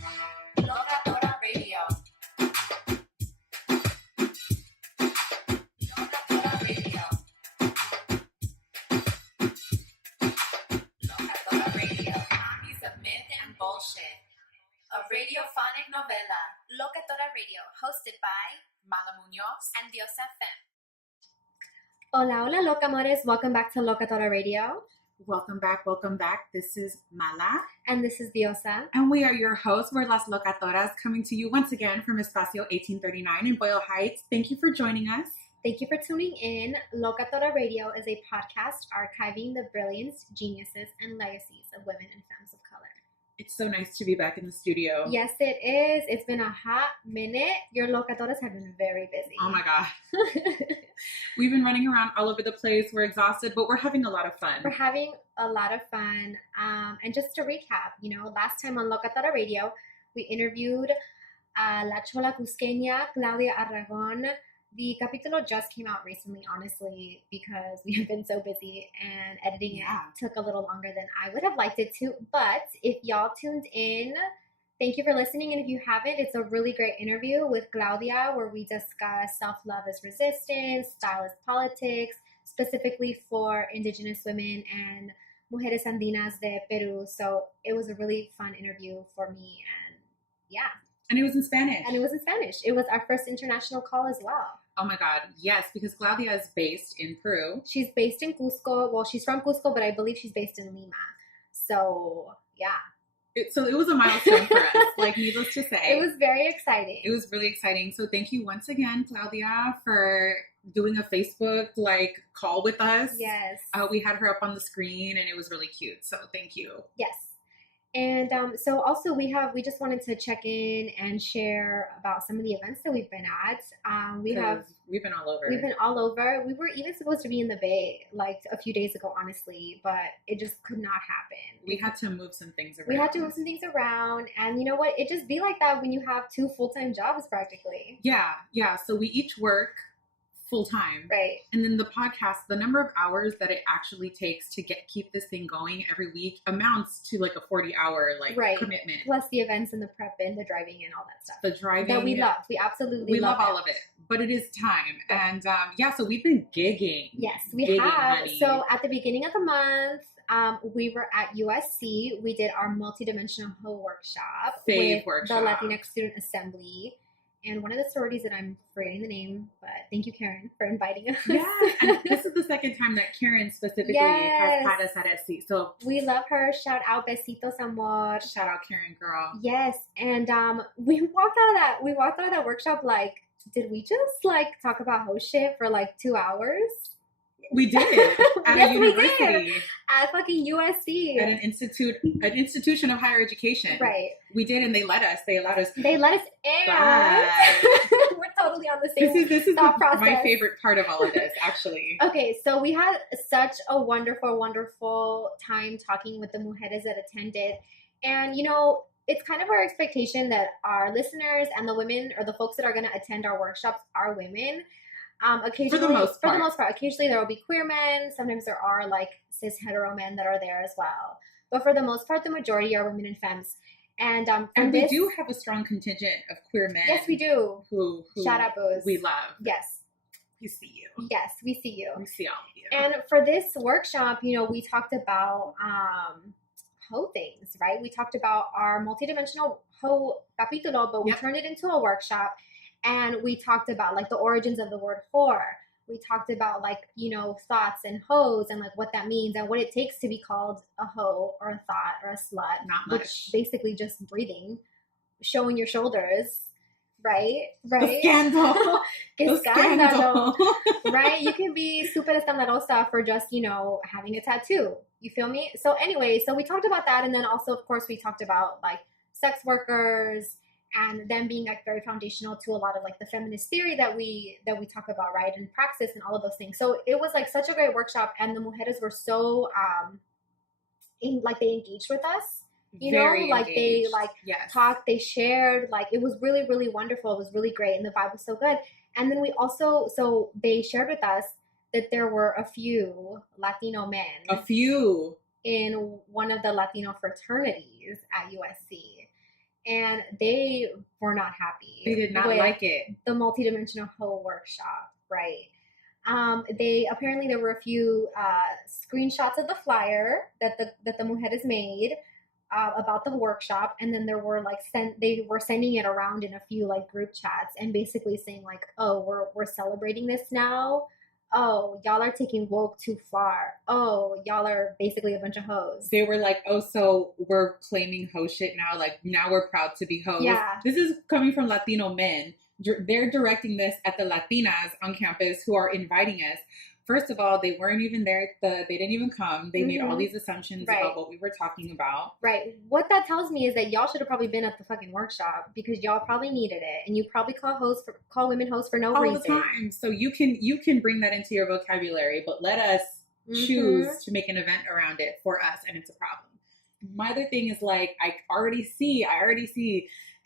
Locatora Radio. Locatora Radio. Locatora Radio. Armies of myth and bullshit. A radiophonic novela. Locatora Radio, hosted by Mala Munoz and Diosa Femme. Hola, hola, locamores. Welcome back to Locatora Radio. Welcome back. This is Mala. And this is Diosa. And we are your hosts. We're Las Locatoras, coming to you once again from Espacio 1839 in Boyle Heights. Thank you for joining us. Thank you for tuning in. Locatora Radio is a podcast archiving the brilliance, geniuses, and legacies of women and femmes of color. It's so nice to be back in the studio. Yes, it is. It's been a hot minute. Your locatoras have been very busy. Oh my God. We've been running around all over the place. We're exhausted, but we're having a lot of fun. We're having a lot of fun. And just to recap, last time on Locatora Radio, we interviewed La Chola Cusqueña, Claudia Aragon. The Capitulo just came out recently, honestly, because we have been so busy and editing it took a little longer than I would have liked it to. But if y'all tuned in, thank you for listening. And if you haven't, it's a really great interview with Claudia where we discuss self-love as resistance, style as politics, specifically for Indigenous women and Mujeres Andinas de Peru. So it was a really fun interview for me. And yeah. And it was in Spanish. It was our first international call as well. Oh my God, yes, because Claudia is based in Peru. She's based in Cusco. Well, she's from Cusco, but I believe she's based in Lima. So, yeah. So it was a milestone for us, like needless to say. It was very exciting. It was really exciting. So thank you once again, Claudia, for doing a Facebook call with us. Yes. We had her up on the screen and it was really cute. So thank you. Yes. And so also we just wanted to check in and share about some of the events that we've been at. We've been all over. We were even supposed to be in the Bay a few days ago, honestly, but it just could not happen. We had to move some things around. And you know what? It just be like that when you have two full-time jobs practically. Yeah. So we each work full-time. Right. And then the podcast, the number of hours that it actually takes to keep this thing going every week amounts to a 40-hour commitment. Plus the events and the prep and the driving and all that stuff. The driving. That we love. We absolutely love all of it. But it is time. And so we've been gigging. Yes, we have. Honey. So at the beginning of the month, we were at USC. We did our multidimensional Hoe workshop with the Latinx Student Assembly. And one of the sororities that I'm forgetting the name, but thank you, Karen, for inviting us. Yeah, and this is the second time that Karen specifically has had us at SC. So we love her. Shout out, besitos, amor. Shout out, Karen, girl. Yes, and we walked out of that workshop did we just talk about hoe shit for 2 hours? We did at a university. We did. At fucking USC. At an institution of higher education. Right. We did, and they let us. They allowed us. They let us in. We're totally on the same This is thought process. My favorite part of all of this, actually. Okay, so we had such a wonderful, wonderful time talking with the mujeres that attended. And, it's kind of our expectation that our listeners and the women or the folks that are going to attend our workshops are women. Occasionally, for the most part, occasionally there will be queer men. Sometimes there are cis hetero men that are there as well. But for the most part, the majority are women and femmes. And we do have a strong contingent of queer men. Yes, we do. Who shout out, booze. We love. Yes. We see you. Yes, we see you. We see all of you. And for this workshop, we talked about hoe things, right? We talked about our multidimensional hoe capitulo, but we turned it into a workshop. And we talked about the origins of the word whore. We talked about thoughts and hoes and what that means and what it takes to be called a hoe or a thought or a slut. Not much. Which basically just breathing, showing your shoulders, right? The scandal. Scandalo. Right? You can be super escandalosa for just, having a tattoo. You feel me? So anyway, we talked about that. And then also, of course, we talked about sex workers and them being very foundational to a lot of the feminist theory that we talk about, right, and praxis and all of those things. So it was such a great workshop, and the mujeres were so they engaged with us, they talked, they shared, it was really, really wonderful. It was really great, and the vibe was so good. And then we also, they shared with us that there were a few Latino men in one of the Latino fraternities at USC. and they were not happy. They did not with like it. the multidimensional hoe workshop, right? There were a few screenshots of the flyer that the mujeres made about the workshop, and then there were they were sending it around in a few like group chats and basically saying like, oh, we're celebrating this now. Oh, y'all are taking woke too far. Oh, y'all are basically a bunch of hoes. They were like, oh, so we're claiming hoe shit now? Like, now we're proud to be hoes? Yeah. This is coming from Latino men. They're directing this at the Latinas on campus who are inviting us. First of all, they weren't even there. They didn't even come. They made all these assumptions about what we were talking about. Right. What that tells me is that y'all should have probably been at the fucking workshop because y'all probably needed it, and you probably call women hoes for no reason. All the time. So you can bring that into your vocabulary, but let us choose to make an event around it for us, and it's a problem. My other thing is like I already see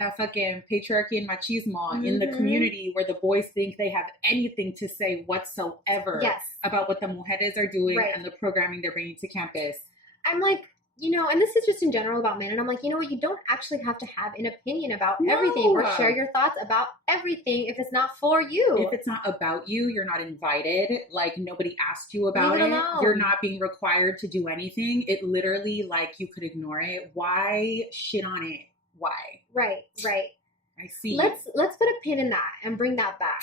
that fucking patriarchy and machismo in the community where the boys think they have anything to say whatsoever about what the mujeres are doing and the programming they're bringing to campus. I'm like, and this is just in general about men, and I'm like, you know what, you don't actually have to have an opinion about everything or share your thoughts about everything if it's not for you. If it's not about you, you're not invited. Like, nobody asked you about it. You're not being required to do anything. It literally, like, you could ignore it. Why shit on it? Why? Right. I see. Let's put a pin in that and bring that back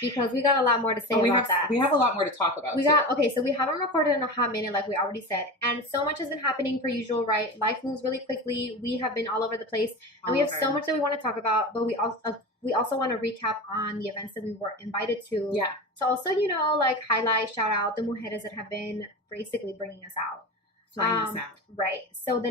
because we got a lot more to say about that. We have a lot more to talk about. So we haven't recorded in a hot minute, like we already said, and so much has been happening per usual, right? Life moves really quickly. We have been all over the place, and we have so much that we want to talk about. But we also want to recap on the events that we were invited to. Yeah. So also, like highlight, shout out the mujeres that have been basically bringing us out. Flying us out. Right. So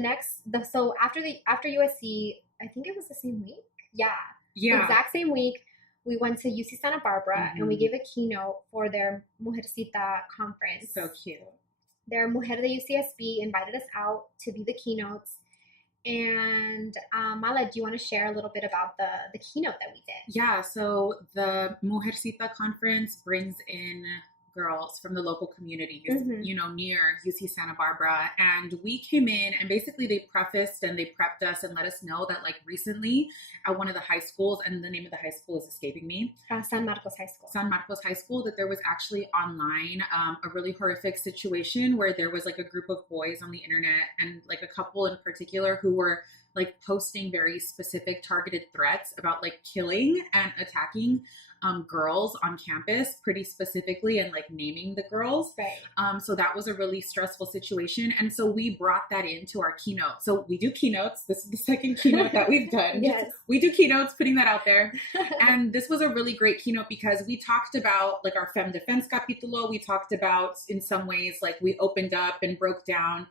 after USC, I think it was the same week. Yeah. The exact same week, we went to UC Santa Barbara and we gave a keynote for their Mujercita conference. So cute. Their Mujer de UCSB invited us out to be the keynotes. And Mala, do you want to share a little bit about the keynote that we did? Yeah. So the Mujercita conference brings in girls from the local communities, near UC Santa Barbara. And we came in and basically they prefaced and they prepped us and let us know that like recently at one of the high schools, and the name of the high school is escaping me. San Marcos High School. San Marcos High School, that there was actually online a really horrific situation where there was like a group of boys on the internet and like a couple in particular who were like posting very specific targeted threats about like killing and attacking girls on campus pretty specifically and like naming the girls. Right. So that was a really stressful situation. And so we brought that into our keynote. So we do keynotes. This is the second keynote that we've done. Yes. We do keynotes, putting that out there. And this was a really great keynote because we talked about like our Femme Defense Capitulo. We talked about in some ways, like we opened up and broke down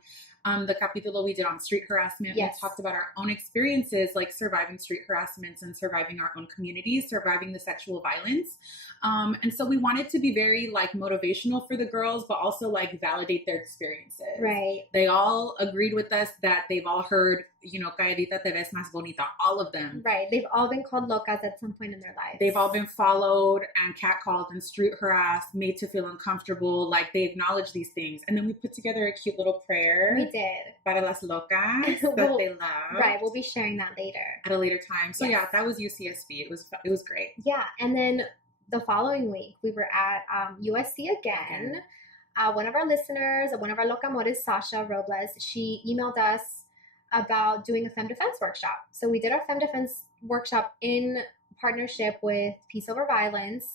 the capítulo we did on street harassment. Yes. We talked about our own experiences, like surviving street harassments and surviving our own communities, surviving the sexual violence. And so we wanted to be very like motivational for the girls, but also like validate their experiences. Right. They all agreed with us that they've all heard, Calladita te ves más bonita, all of them. Right. They've all been called locas at some point in their lives. They've all been followed and catcalled and street harassed, made to feel uncomfortable. Like they acknowledge these things. And then we put together a cute little prayer. We did. Para las locas that they love. Right. We'll be sharing that later. At a later time. So yeah, that was UCSB. It was great. Yeah. And then the following week we were at USC again. One of our listeners, one of our locamores, Sasha Robles, she emailed us about doing a Femme Defense workshop. So we did our Femme Defense workshop in partnership with Peace Over Violence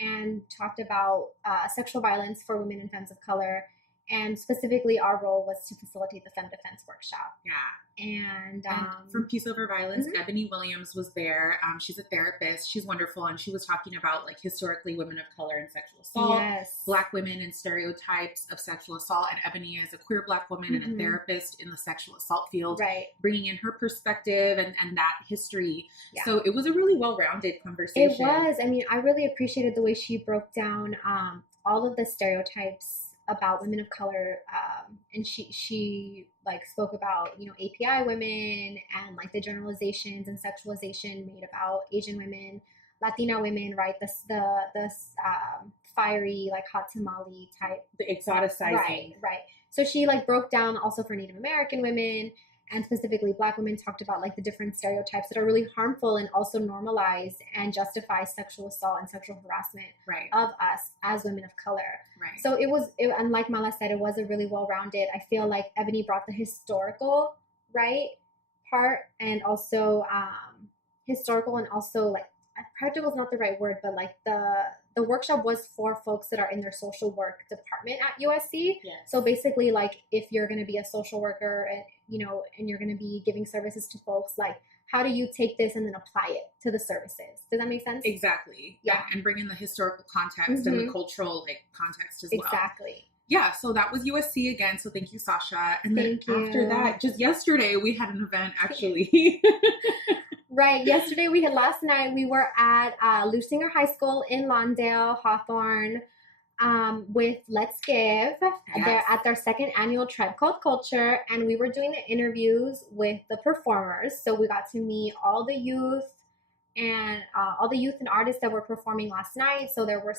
and talked about sexual violence for women and femmes of color. And specifically, our role was to facilitate the Femme Defense workshop. Yeah. And from Peace Over Violence, Ebony Williams was there. She's a therapist. She's wonderful. And she was talking about like historically women of color and sexual assault, Black women and stereotypes of sexual assault. And Ebony is a queer Black woman and a therapist in the sexual assault field, bringing in her perspective and that history. Yeah. So it was a really well-rounded conversation. It was. I mean, I really appreciated the way she broke down all of the stereotypes about women of color, and she like spoke about API women and like the generalizations and sexualization made about Asian women, Latina women, right? The fiery like hot tamale type, the exoticizing, right. So she like broke down also for Native American women, and specifically Black women, talked about like the different stereotypes that are really harmful and also normalize and justify sexual assault and sexual harassment of us as women of color. Right. So and like Mala said, it was a really well-rounded. I feel like Ebony brought the historical part, and also historical, and also like practical is not the right word, but like the workshop was for folks that are in their social work department at USC. Yes. So basically, like, if you're going to be a social worker and, you know, and you're going to be giving services to folks, like, how do you take this and then apply it to the services? Does that make sense? Exactly. Yeah. And bring in the historical context and the cultural like context as well. Exactly. Yeah, so that was USC again. So thank you, Sasha. And then after that, just yesterday, we had an event actually. Right. Last night we were at Lusinger High School in Lawndale, Hawthorne, with Let's Give. They're at their second annual Tribe Called Culture, and we were doing the interviews with the performers. So we got to meet all the youth and artists that were performing last night. So there were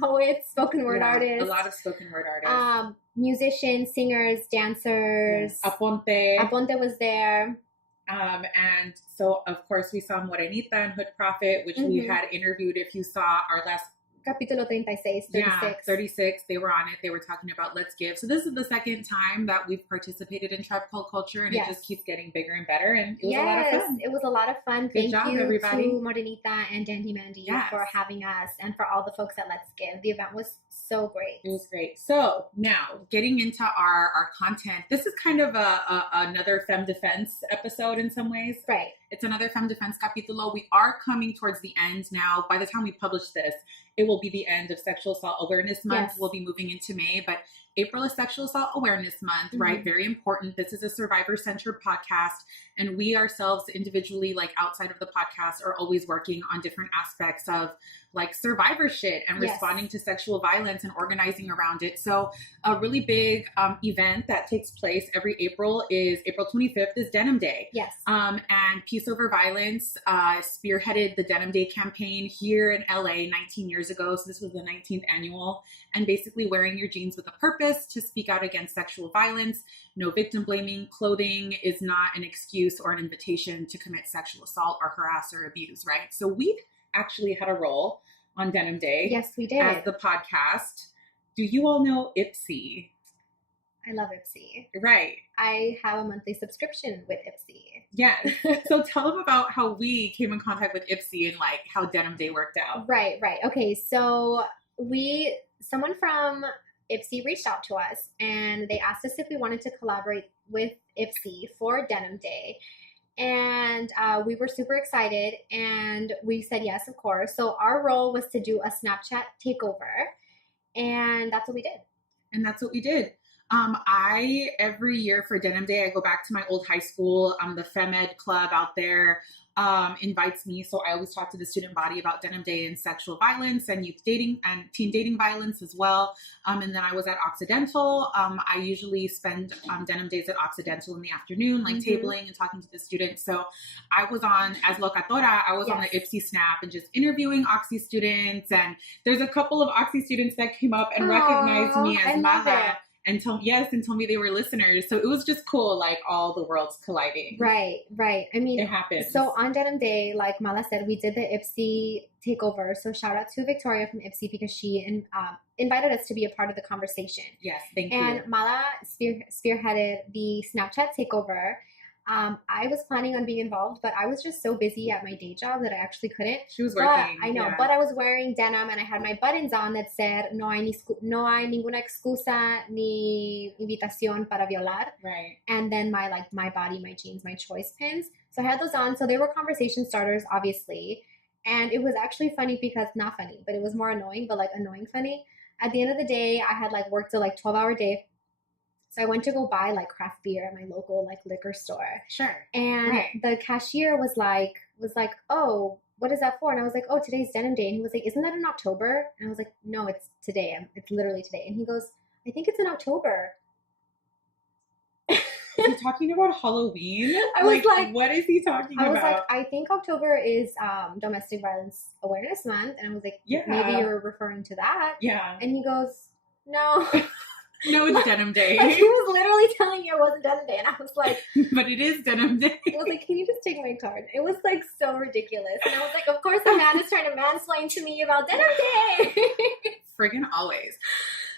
poets, spoken word artists. A lot of spoken word artists. Musicians, singers, dancers. Yes. Aponte was there. And so, of course, we saw Morenita and Hood Prophet, which we had interviewed. If you saw our last Capitulo 36, 36. Yeah, 36. They were on it. They were talking about Let's Give. So this is the second time that we've participated in Tribe Called Culture, and it just keeps getting bigger and better. And it was a lot of fun. It was a lot of fun. Good job, everybody. To Morenita and Dandy Mandy for having us, and for all the folks at Let's Give. The event was so great. It was great. So now getting into our content, this is kind of another Femme Defense episode in some ways. Right. It's another Femme Defense Capitulo. We are coming towards the end now. By the time we publish this, it will be the end of Sexual Assault Awareness Month. We'll be moving into May, but April is Sexual Assault Awareness Month, right? Very important. This is a survivor-centered podcast, and we ourselves individually, like outside of the podcast, are always working on different aspects of like survivor shit and responding to sexual violence and organizing around it. So a really big event that takes place every April is April 25th is Denim Day. Yes. And Peace Over Violence spearheaded the Denim Day campaign here in LA 19 years ago. So this was the 19th annual, and basically wearing your jeans with a purpose to speak out against sexual violence. No victim blaming. Clothing is not an excuse or an invitation to commit sexual assault or harass or abuse, right? So we actually had a role on Denim Day. Yes, we did. As the podcast. Do you all know Ipsy? I love Ipsy. Right. I have a monthly subscription with Ipsy. Yes. So tell them about how we came in contact with Ipsy and like how Denim Day worked out. Right. Okay. So someone from Ipsy reached out to us, and they asked us if we wanted to collaborate with Ipsy for Denim Day. And we were super excited, and we said yes, of course. So our role was to do a Snapchat takeover, and that's what we did. Every year for Denim Day, I go back to my old high school. The Femme Ed club out there invites me. So I always talk to the student body about Denim Day and sexual violence and youth dating and teen dating violence as well. And then I was at Occidental. I usually spend Denim Days at Occidental in the afternoon, like tabling and talking to the students. So I was on, as locatora, I was on the Ipsy Snap and just interviewing Oxy students. And there's a couple of Oxy students that came up and recognized me as Mala. And told me they were listeners. So it was just cool, like all the worlds colliding. Right. I mean, it happens. So on Denim Day, like Mala said, we did the Ipsy takeover. So shout out to Victoria from Ipsy, because she invited us to be a part of the conversation. Yes, thank you. And Mala spearheaded the Snapchat takeover. I was planning on being involved, but I was just so busy at my day job that I actually couldn't. She was working. I know, but I was wearing denim, and I had my buttons on that said, no hay ninguna excusa ni invitación para violar. Right. And then my body, my jeans, my choice pins. So I had those on. So they were conversation starters, obviously. And it was actually funny because, not funny, but it was more annoying, but like annoying funny. At the end of the day, I had like worked a 12-hour day. So I went to go buy like craft beer at my local like liquor store. Sure. And the cashier was like, oh, what is that for? And I was like, oh, today's Denim Day. And he was like, isn't that in October? And I was like, no, it's today. It's literally today. And he goes, I think it's in October. Is he talking about Halloween? I was like, what is he talking about? I was like, I think October is Domestic Violence Awareness Month. And I was like, maybe you're referring to that. Yeah. And he goes, no. No, it's Denim Day. He was literally telling me it wasn't Denim Day, and I was like, but it is Denim Day. I was like, can you just take my card? It was like so ridiculous. And I was like, of course a man is trying to mansplain to me about Denim Day. Friggin' always.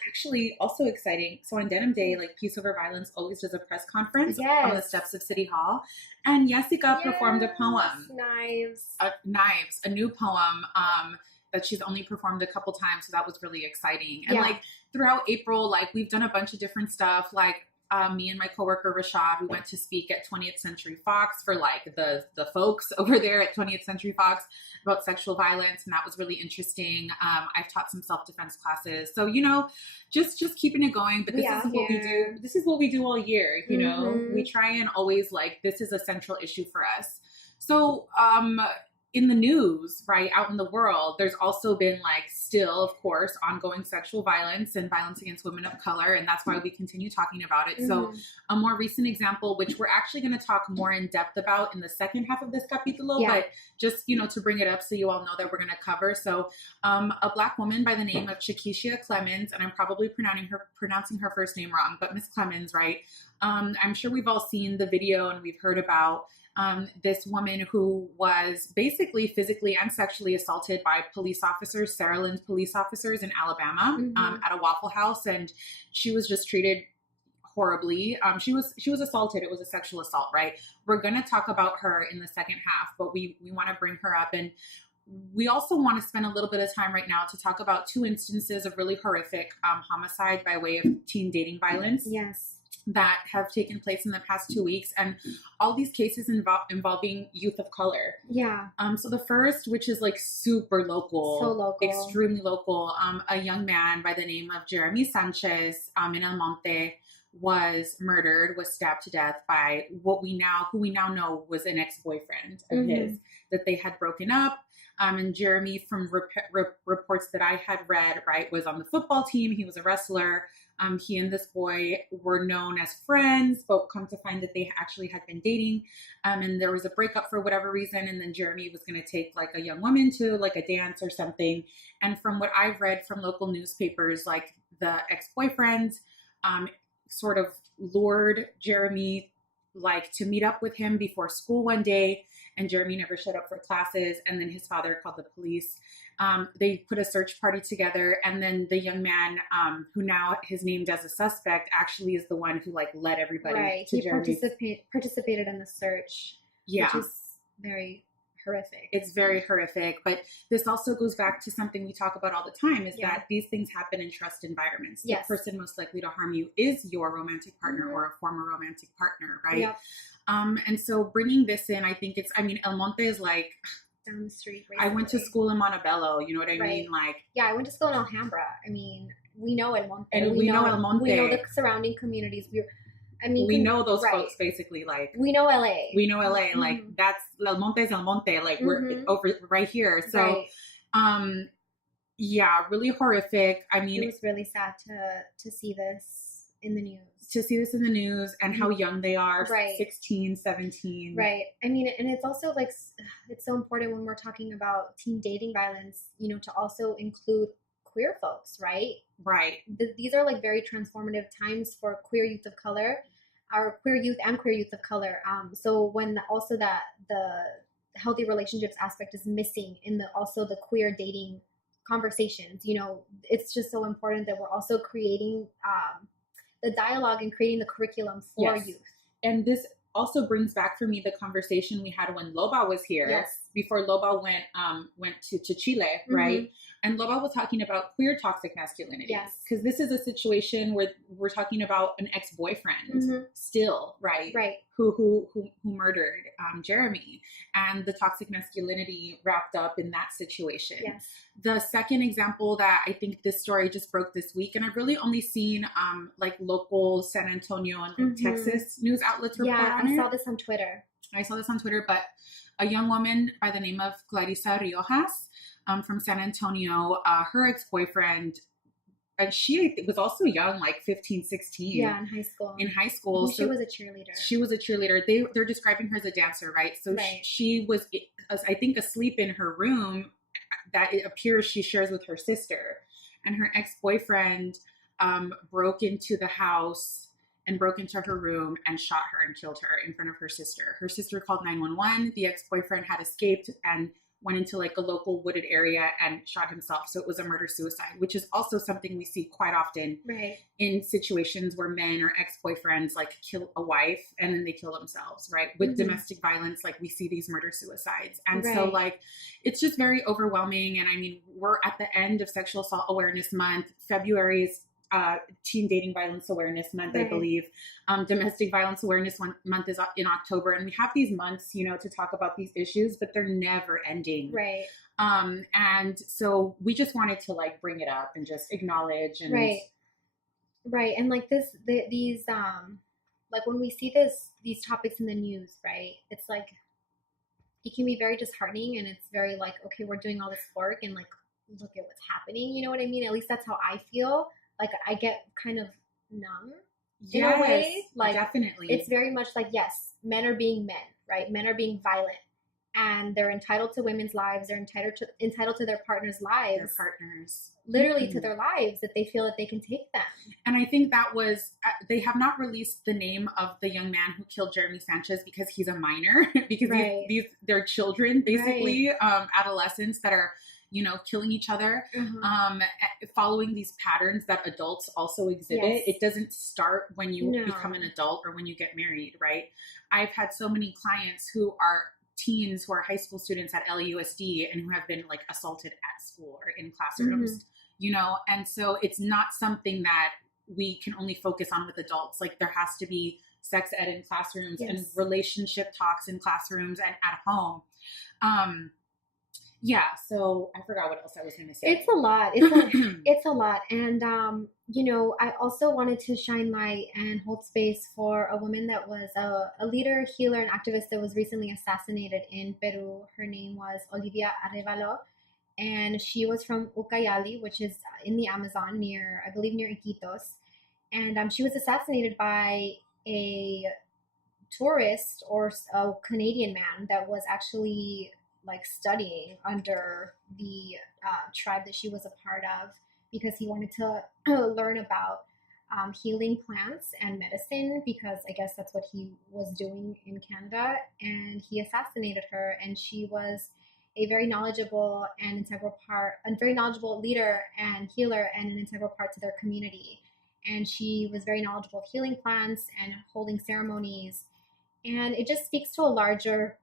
Actually, also exciting. So on Denim Day, like Peace Over Violence always does a press conference on the steps of City Hall. And Jessica performed a poem. Knives, a new poem that she's only performed a couple times. So that was really exciting. And like throughout April, like we've done a bunch of different stuff. Like me and my coworker Rashad, we went to speak at 20th Century Fox for like the folks over there at 20th Century Fox about sexual violence, and that was really interesting. I've taught some self-defense classes, so you know, just keeping it going. But this is what we do. This is what we do all year. You know, we try and always like this is a central issue for us. So in the news, right, out in the world, there's also been like still, of course, ongoing sexual violence and violence against women of color. And that's why we continue talking about it. So a more recent example, which we're actually going to talk more in depth about in the second half of this capítulo, but just, you know, to bring it up so you all know that we're going to cover. So a Black woman by the name of Chiquishia Clemens, and I'm probably pronouncing her first name wrong, but Miss Clemens, right? I'm sure we've all seen the video and we've heard about this woman who was basically physically and sexually assaulted by police officers, Saraland police officers in Alabama, at a Waffle House, and she was just treated horribly. She was assaulted. It was a sexual assault, right? We're gonna talk about her in the second half, but we want to bring her up, and we also want to spend a little bit of time right now to talk about two instances of really horrific homicide by way of teen dating violence. That have taken place in the past 2 weeks, and all these cases involving youth of color. So the first, which is like super local, extremely local, a young man by the name of Jeremy Sanchez in El Monte was murdered, was stabbed to death by who we now know was an ex-boyfriend of his, that they had broken up. And Jeremy, from reports that I had read, right, was on the football team. He was a wrestler. He and this boy were known as friends, but come to find that they actually had been dating. And there was a breakup for whatever reason. And then Jeremy was going to take like a young woman to like a dance or something. And from what I've read from local newspapers, like the ex-boyfriend sort of lured Jeremy like to meet up with him before school one day. And Jeremy never showed up for classes. And then his father called the police. They put a search party together. And then the young man, who now is named as a suspect, actually is the one who like led everybody to Jeremy. He participated in the search. Which is very horrific. It's very horrific. But this also goes back to something we talk about all the time, is that these things happen in trust environments. The person most likely to harm you is your romantic partner or a former romantic partner, right? And so bringing this in, I think El Monte is like down the street. I went to school in Montebello, you know what I mean? Like, I went to school in Alhambra. I mean, we know El Monte. And we know El Monte. We know the surrounding communities. We know those folks basically, like. We know LA. Like that's, El Monte is El Monte, like we're over right here. So, really horrific. I mean. It was really sad to see this in the news. And how young they are, 16, 17. Right. I mean, and it's also like, it's so important when we're talking about teen dating violence, you know, to also include queer folks, right? Right. These are like very transformative times for queer youth of color, our queer youth and queer youth of color. So when also that the healthy relationships aspect is missing in also the queer dating conversations, you know, it's just so important that we're also creating, the dialogue and creating the curriculum for youth. And this also brings back for me the conversation we had when Loba was here. Before Loba went to Chile, right? And Loba was talking about queer toxic masculinity. Because this is a situation where we're talking about an ex-boyfriend still, right? Who murdered Jeremy, and the toxic masculinity wrapped up in that situation. The second example that I think this story just broke this week, and I've really only seen like local San Antonio and Texas news outlets report on it. I saw this on Twitter. But a young woman by the name of Clarissa Riojas from San Antonio, her ex-boyfriend, and she was also young, like 15, 16. In high school. She was a cheerleader. They're describing her as a dancer, right? So she was, I think, asleep in her room that it appears she shares with her sister. And her ex-boyfriend broke into the house and broke into her room and shot her and killed her in front of her sister. Her sister called 911. The ex-boyfriend had escaped and went into like a local wooded area and shot himself. So it was a murder-suicide, which is also something we see quite often in situations where men or ex-boyfriends like kill a wife and then they kill themselves, right? With domestic violence, like we see these murder-suicides. And so like, it's just very overwhelming. And I mean, we're at the end of Sexual Assault Awareness Month. February is Teen Dating Violence Awareness Month, I believe. Domestic Violence Awareness Month is in October, and we have these months, you know, to talk about these issues, but they're never ending. Right. And so we just wanted to like bring it up and just acknowledge and right. And like these like when we see these topics in the news, right? It's like it can be very disheartening, and it's very like, okay, we're doing all this work, and like look at what's happening. You know what I mean? At least that's how I feel. Like I get kind of numb in a way. Like definitely. It's very much like, yes, men are being men, right? Men are being violent, and they're entitled to women's lives. They're entitled to their partner's lives. Their partners. Literally to their lives, that they feel that they can take them. And I think that was, they have not released the name of the young man who killed Jeremy Sanchez because he's a minor, because they're children, basically, adolescents that are, you know, killing each other, following these patterns that adults also exhibit. It doesn't start when you become an adult or when you get married, right? I've had so many clients who are teens, who are high school students at LAUSD and who have been like assaulted at school or in classrooms, you know? And so it's not something that we can only focus on with adults. Like there has to be sex ed in classrooms and relationship talks in classrooms and at home. Yeah, so I forgot what else I was going to say. It's a lot. It's a lot. And, you know, I also wanted to shine light and hold space for a woman that was a leader, healer, and activist that was recently assassinated in Peru. Her name was Olivia Arevalo, and she was from Ucayali, which is in the Amazon I believe near Iquitos. And she was assassinated by a tourist or a Canadian man that was actually like studying under the tribe that she was a part of, because he wanted to learn about healing plants and medicine, because I guess that's what he was doing in Canada. And he assassinated her, and she was a very knowledgeable leader and healer, and an integral part to their community. And she was very knowledgeable of healing plants and holding ceremonies. And it just speaks to a larger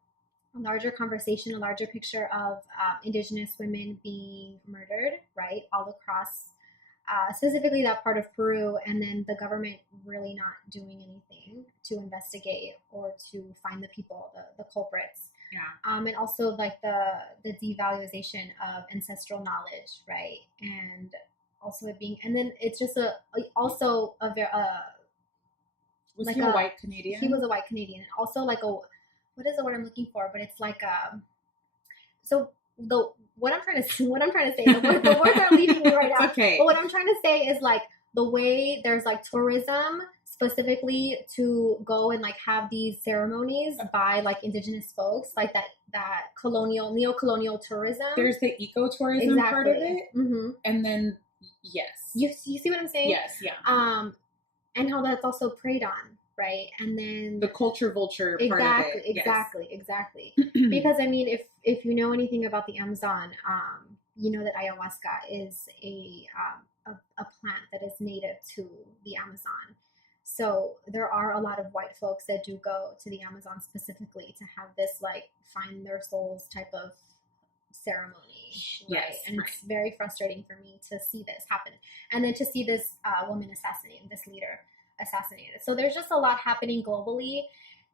conversation, a larger picture of Indigenous women being murdered, right, all across, specifically that part of Peru, and then the government really not doing anything to investigate or to find the people, the culprits. Yeah. And also like the devaluation of ancestral knowledge, right, and also it being, and then it's just was like he a white Canadian? He was a white Canadian, and also like what is the word I'm looking for? But it's like so what I'm trying to say, the words are leaving me right now. Okay. But what I'm trying to say is like the way there's like tourism specifically to go and like have these ceremonies by like Indigenous folks, like that neo-colonial tourism. There's the ecotourism part of it, and then you see what I'm saying? Yes, yeah. And how that's also preyed on. Right. And then the culture vulture part of it. Exactly. Because I mean, if you know anything about the Amazon, you know that ayahuasca is a plant that is native to the Amazon. So there are a lot of white folks that do go to the Amazon specifically to have this like find their souls type of ceremony. Right. And it's very frustrating for me to see this happen. And then to see this woman assassinated, this leader assassinated. So there's just a lot happening globally,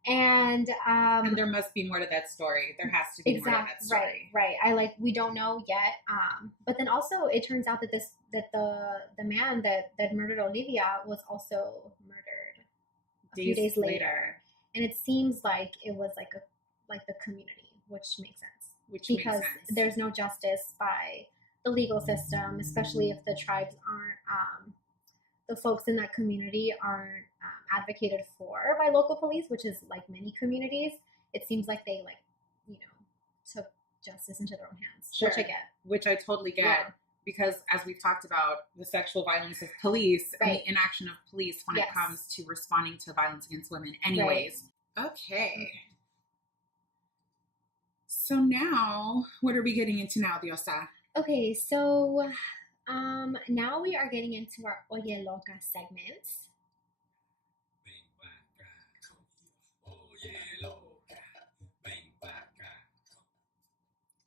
and there must be more to that story. There has to be more to that story. Right. We don't know yet. But then also it turns out that the man that murdered Olivia was also murdered a few days later. And it seems like it was like the community, which makes sense. Because there's no justice by the legal system, especially if the tribes aren't the folks in that community aren't advocated for by local police, which is like many communities. It seems like they took justice into their own hands, which I get. Which I totally get. because as we've talked about, the sexual violence of police and Right. the inaction of police when Yes. it comes to responding to violence against women anyways. Okay. So now, what are we getting into now, Diosa? Okay, so now we are getting into our Oye Loca segments.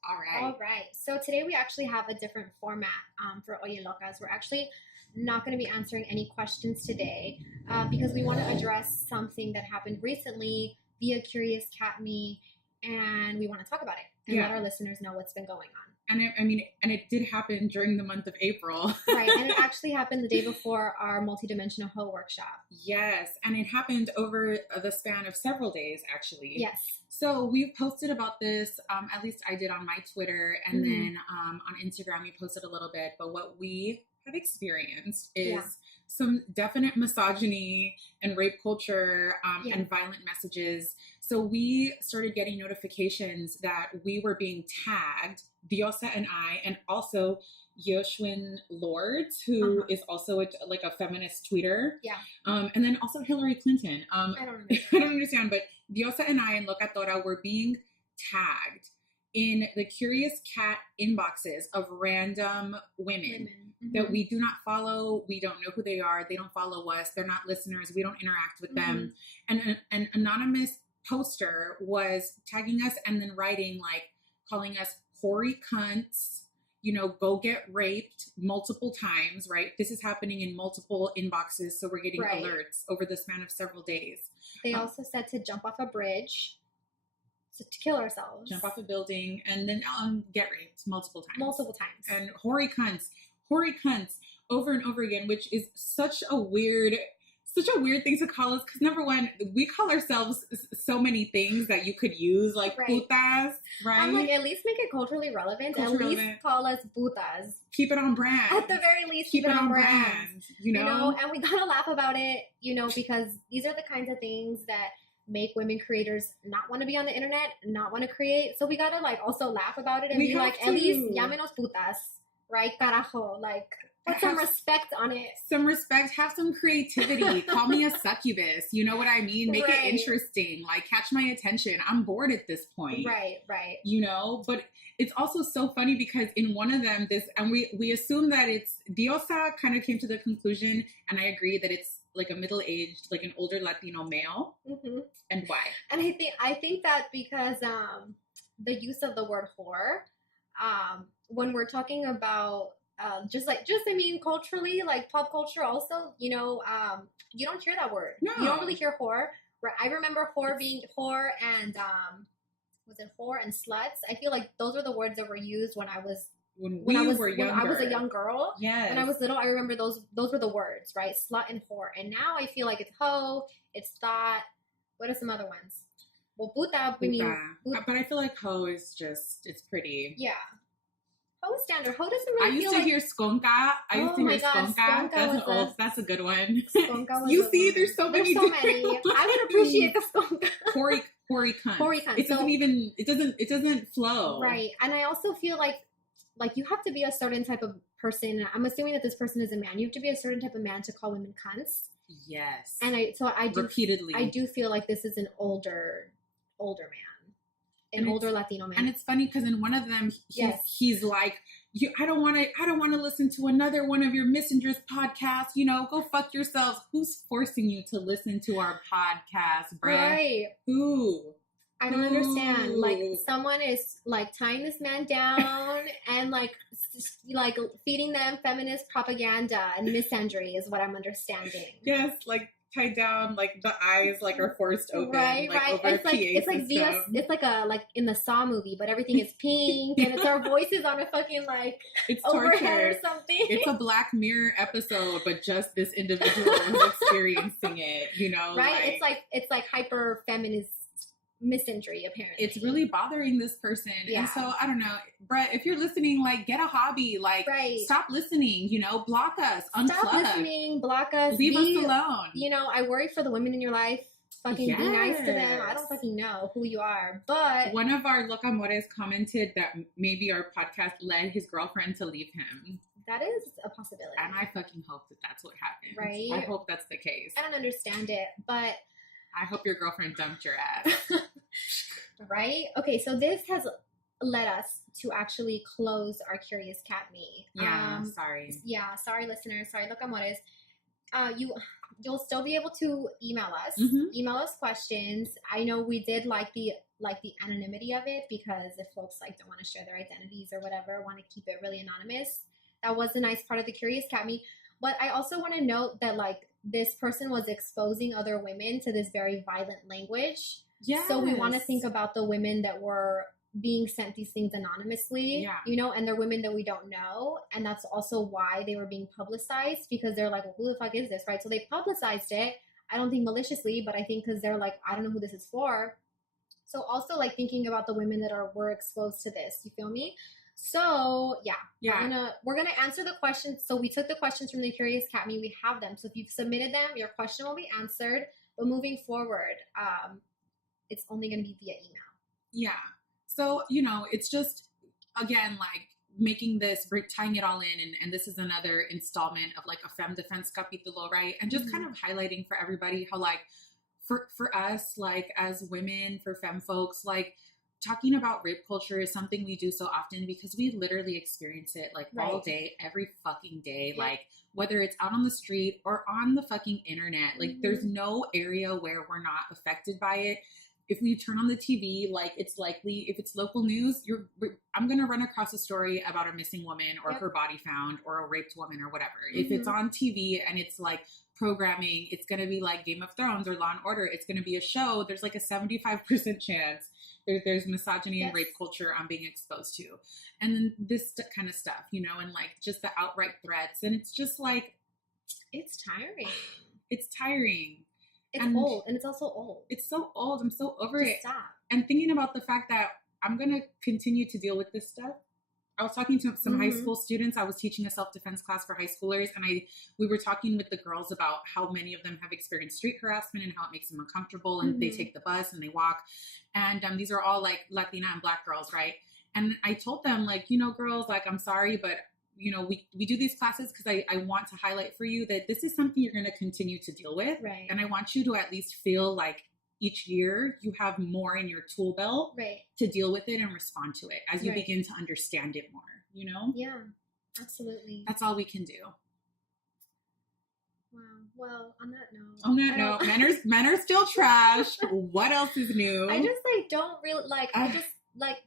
All right. So today we actually have a different format for Oye Locas. We're actually not going to be answering any questions today because we want to address something that happened recently via Curious Cat Me, and we want to talk about it and let our listeners know what's been going on. And it did happen during the month of April. Right, and it actually happened the day before our multidimensional hoe workshop. Yes, and it happened over the span of several days, actually. Yes. So we've posted about this, at least I did on my Twitter, and then on Instagram we posted a little bit, but what we have experienced is some definite misogyny and rape culture and violent messages. So we started getting notifications that we were being tagged, Diosa and I, and also Yoshwin Lords, who is also a feminist tweeter. Yeah. And then also Hillary Clinton. I don't understand. I don't understand, but Diosa and I and Locatora were being tagged in the Curious Cat inboxes of random women that we do not follow. We don't know who they are. They don't follow us. They're not listeners. We don't interact with them. And an anonymous poster was tagging us and then writing, like, calling us hoary cunts, go get raped multiple times, right? This is happening in multiple inboxes, so we're getting alerts over the span of several days. They also said to jump off a bridge, so to kill ourselves. Jump off a building, and then get raped multiple times. Multiple times. And hoary cunts, over and over again, which is such a weird thing to call us, because number one, we call ourselves so many things that you could use, like putas, right? I'm like, at least make it culturally relevant. Least call us putas. Keep it on brand. At the very least, keep it on brand. You know? And we gotta laugh about it, because these are the kinds of things that make women creators not want to be on the internet, not want to create. So we gotta also laugh about it and be like, at least llámenos putas, right? Carajo, put some respect on it. Some respect. Have some creativity. Call me a succubus. You know what I mean? Make it interesting. Catch my attention. I'm bored at this point. Right. But it's also so funny because in one of them, we assume that it's Diosa kind of came to the conclusion, and I agree that it's like a middle-aged, like an older Latino male. And why? And I think that because the use of the word whore, when we're talking about culturally, pop culture also, you don't hear that word. No. You don't really hear whore. Right? I remember whore being whore and, was it whore and sluts? I feel like those were the words that were used when I was a young girl. Yes. When I was little, I remember those were the words, right? Slut and whore. And now I feel like it's hoe, it's thought. What are some other ones? Well, puta. But I feel like hoe is it's pretty. Yeah. Hoe standard. Hoe doesn't really I used to hear skonka. Skonka. That's a good one. You see, there's so many. I would appreciate the skonka. Hoary cunt. It doesn't flow. Right. And I also feel like you have to be a certain type of person. I'm assuming that this person is a man. You have to be a certain type of man to call women cunts. Yes. And I do repeatedly. I do feel like this is an older man. Older Latino man. And it's funny because in one of them, he's like, I don't want to listen to another one of your messengers podcasts. Go fuck yourselves. Who's forcing you to listen to our podcast, bruh? Right. Who? I don't understand. Someone is tying this man down and feeding them feminist propaganda and misandry is what I'm understanding. Yes, tied down, the eyes are forced open, right. Over It's like in the Saw movie, but everything is pink and it's our voices on a fucking it's overhead torture or something. It's a Black Mirror episode, but just this individual is experiencing it. Right? It's hyper feminist misandry, apparently. It's really bothering this person. Yeah. And so, I don't know, Brett, if you're listening, get a hobby. Stop listening, block us, unplug. Stop listening, block us. Leave us alone. I worry for the women in your life. fucking be nice to them. I don't fucking know who you are, but one of our locamores commented that maybe our podcast led his girlfriend to leave him. That is a possibility. And I fucking hope that that's what happened. Right? I hope that's the case. I don't understand it, but I hope your girlfriend dumped your ass. Right? Okay, so this has led us to actually close our Curious Cat Me. Sorry. Yeah, sorry, listeners. Sorry, locamores. You'll still be able to email us. Email us questions. I know we did like the anonymity of it, because if folks don't want to share their identities or whatever, want to keep it really anonymous, that was a nice part of the Curious Cat Me. But I also want to note that this person was exposing other women to this very violent language. Yeah. So we want to think about the women that were being sent these things anonymously, and they're women that we don't know. And that's also why they were being publicized, because they're like, well, who the fuck is this, right? So they publicized it. I don't think maliciously, but I think because they're like, I don't know who this is for. So also thinking about the women that were exposed to this, you feel me? So we're gonna answer the questions. So we took the questions from the Curious Cat Me. We have them. So if you've submitted them, your question will be answered. But moving forward, it's only gonna be via email. Yeah. So it's just again making this, tying it all in, and this is another installment of a Femme Defense Capitulo, right? And just kind of highlighting for everybody how for us as women, for femme folks, talking about rape culture is something we do so often because we literally experience it all day, every fucking day. Whether it's out on the street or on the fucking internet, there's no area where we're not affected by it. If we turn on the TV, it's likely, if it's local news, I'm going to run across a story about a missing woman or her body found or a raped woman or whatever. If it's on TV and it's programming, it's going to be Game of Thrones or Law and Order. It's going to be a show. There's a 75% chance there's misogyny and rape culture I'm being exposed to. And then this kind of stuff, and just the outright threats. And it's just it's tiring. It's tiring. It's old, and it's also old. It's so old. I'm so over it. Stop. And thinking about the fact that I'm going to continue to deal with this stuff. I was talking to some high school students. I was teaching a self-defense class for high schoolers, and we were talking with the girls about how many of them have experienced street harassment and how it makes them uncomfortable, and they take the bus and they walk. And these are all Latina and Black girls, right? And I told them girls, I'm sorry, but we do these classes because I want to highlight for you that this is something you're going to continue to deal with. Right. And I want you to at least feel each year you have more in your tool belt to deal with it and respond to it as you begin to understand it more, Yeah, absolutely. That's all we can do. Wow. Well, on that note, men are still trash. What else is new? I just don't really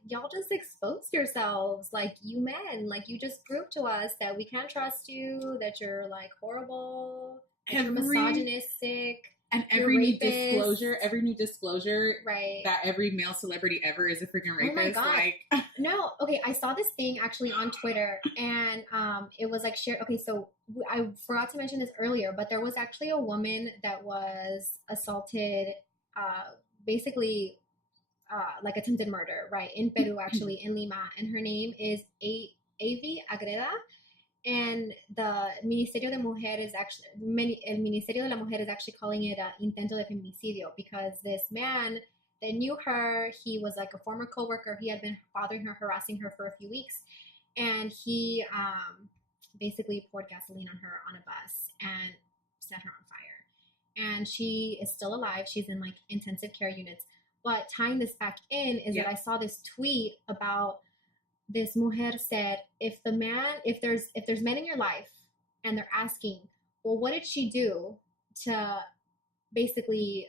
y'all just exposed yourselves, you men, you just proved to us that we can't trust you, that you're horrible, that you're misogynistic. And every new disclosure that every male celebrity ever is a freaking rapist. Oh my God. No, okay, I saw this thing actually on Twitter, and it was shared. Okay, so I forgot to mention this earlier, but there was actually a woman that was assaulted, basically attempted murder, right, in Peru, actually, in Lima, and her name is Avi Agreda. And the Ministerio de Mujer is actually, el Ministerio de la Mujer is actually calling it a intento de feminicidio, because this man, they knew her, he was a former coworker, he had been bothering her, harassing her for a few weeks, and he basically poured gasoline on her on a bus and set her on fire. And she is still alive, she's in intensive care units. But tying this back in is that I saw this tweet about this mujer said, if there's men in your life and they're asking, well, what did she do to basically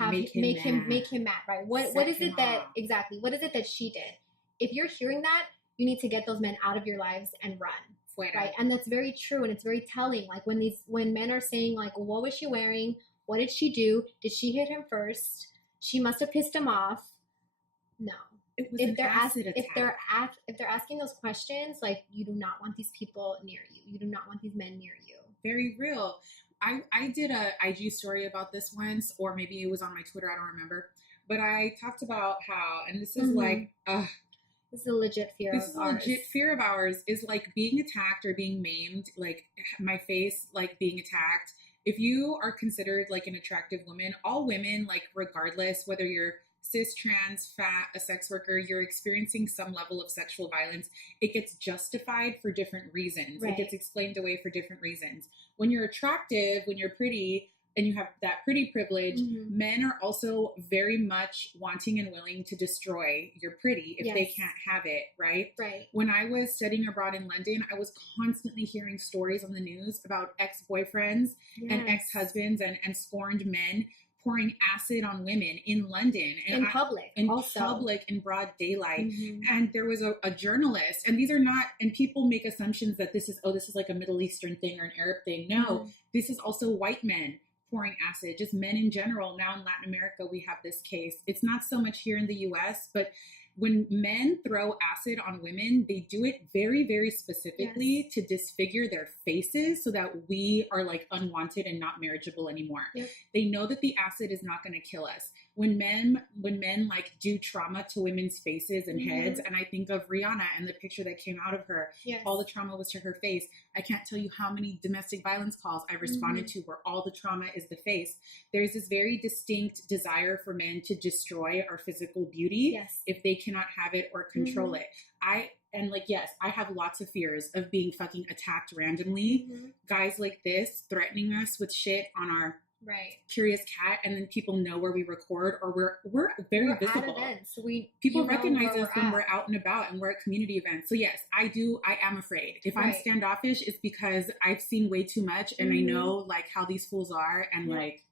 make him mad, right? What is it that she did? If you're hearing that, you need to get those men out of your lives and run. Right? And that's very true, and it's very telling. When men are saying what was she wearing? What did she do? Did she hit him first? She must have pissed him off. No. If they're asking those questions, you do not want these people near you. You do not want these men near you. Very real. I did a IG story about this once, or maybe it was on my Twitter, I don't remember. But I talked about how, and this is this is a legit fear of ours. This is a legit fear of ours, is being attacked or being maimed, my face being attacked if you are considered like an attractive woman, all women, like regardless whether you're cis, trans, fat, a sex worker, you're experiencing some level of sexual violence. It gets justified for different reasons. Right. It gets explained away for different reasons. When you're attractive, when you're pretty, and you have that pretty privilege, men are also very much wanting and willing to destroy your pretty if they can't have it, right? Right. When I was studying abroad in London, I was constantly hearing stories on the news about ex-boyfriends and ex-husbands and scorned men pouring acid on women in London. And public, in broad daylight. And there was a journalist, and these are not, and people make assumptions that this is like a Middle Eastern thing or an Arab thing. No, this is also white men pouring acid, just men in general. Now in Latin America, we have this case. It's not so much here in the US, but when men throw acid on women, they do it very, very specifically to disfigure their faces so that we are like unwanted and not marriageable anymore. They know that the acid is not going to kill us. When men like do trauma to women's faces and heads, and I think of Rihanna and the picture that came out of her, all the trauma was to her face. I can't tell you how many domestic violence calls I responded to where all the trauma is the face. There's this very distinct desire for men to destroy our physical beauty if they cannot have it or control it. I have lots of fears of being fucking attacked randomly. Guys like this threatening us with shit on our Curious Cat, and then people know where we record, or we're very visible. At events. People recognize us when we're out and about and we're at community events. So yes, I am afraid. If I'm standoffish, it's because I've seen way too much and I know like how these fools are and like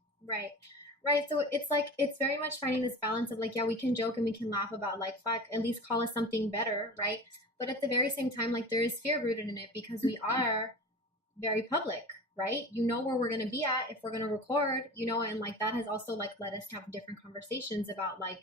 Right. So it's like, it's very much finding this balance of like, yeah, we can joke and we can laugh about like, fuck, at least call us something better, right? But at the very same time, like there is fear rooted in it because we are very public, right? You know where we're going to be at if we're going to record, you know, and like that has also like led us to have different conversations about like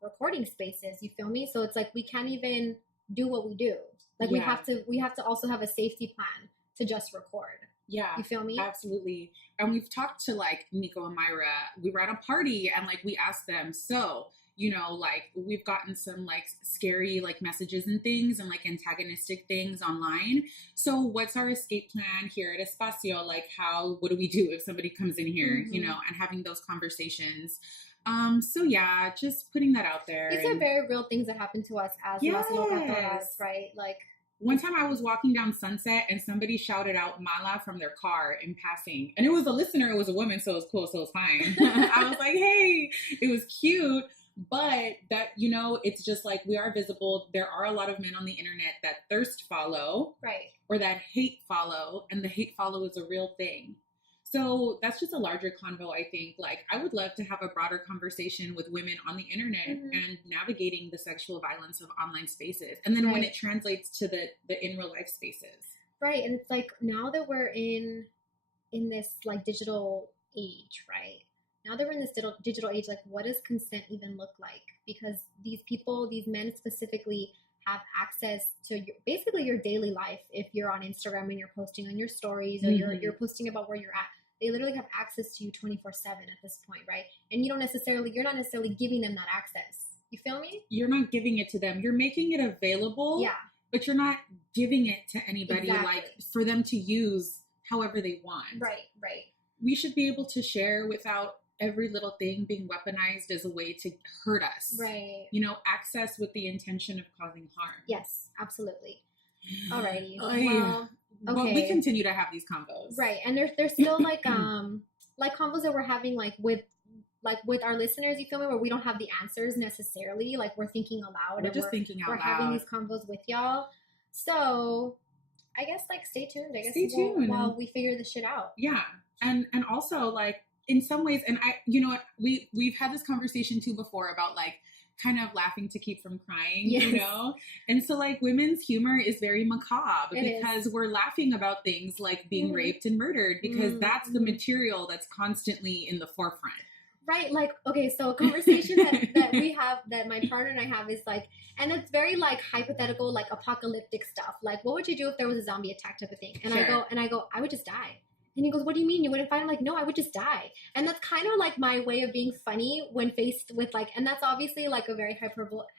recording spaces, you feel me? So it's like we can't even do what we do. Like we have to also have a safety plan to just record. Yeah. You feel me? Absolutely. And we've talked to like Nico and Myra. We were at a party and like we asked them, so, you know, like we've gotten some like scary like messages and things and like antagonistic things online. So what's our escape plan here at Espacio? Like what do we do if somebody comes in here, you know, and having those conversations. So yeah, just putting that out there. These are very real things that happen to us as las locatoras, right? Like, one time I was walking down Sunset and somebody shouted out Mala from their car in passing. And it was a listener, it was a woman, so it was cool, so it was fine. I was like, hey, it was cute. But that, you know, it's just like we are visible. There are a lot of men on the internet that thirst follow. Right. Or that hate follow. And the hate follow is a real thing. So that's just a larger convo, I think. Like, I would love to have a broader conversation with women on the internet and navigating the sexual violence of online spaces. And then when it translates to the in real life spaces. Right. And it's like now that we're in this like digital age, right? Now that we're in this digital age, like what does consent even look like? Because these people, these men specifically, have access to basically your daily life. If you're on Instagram and you're posting on your stories or you're posting about where you're at, they literally have access to you 24/7 at this point, right? And you're not necessarily giving them that access. You feel me? You're not giving it to them. You're making it available. Yeah. But you're not giving it to anybody like for them to use however they want. Right. We should be able to share without every little thing being weaponized as a way to hurt us. Right. You know, access with the intention of causing harm. Yes, absolutely. Alrighty. Well, we continue to have these combos. Right. And there's still like combos that we're having like with our listeners, you feel me, where we don't have the answers necessarily. Like we're thinking aloud. We're just thinking out loud. We're having these combos with y'all. So I guess like stay tuned. Stay tuned while we figure this shit out. Yeah. And also like in some ways, and you know what, we've had this conversation too before about like kind of laughing to keep from crying, you know? And so like women's humor is very macabre because we're laughing about things like being raped and murdered because that's the material that's constantly in the forefront. Right. Like, okay, so a conversation that we have, that my partner and I have is like, and it's very like hypothetical, like apocalyptic stuff. Like, what would you do if there was a zombie attack type of thing? And I go, I would just die. And he goes, what do you mean? You wouldn't fight? I'm like, no, I would just die. And that's kind of like my way of being funny when faced with like, and that's obviously like a very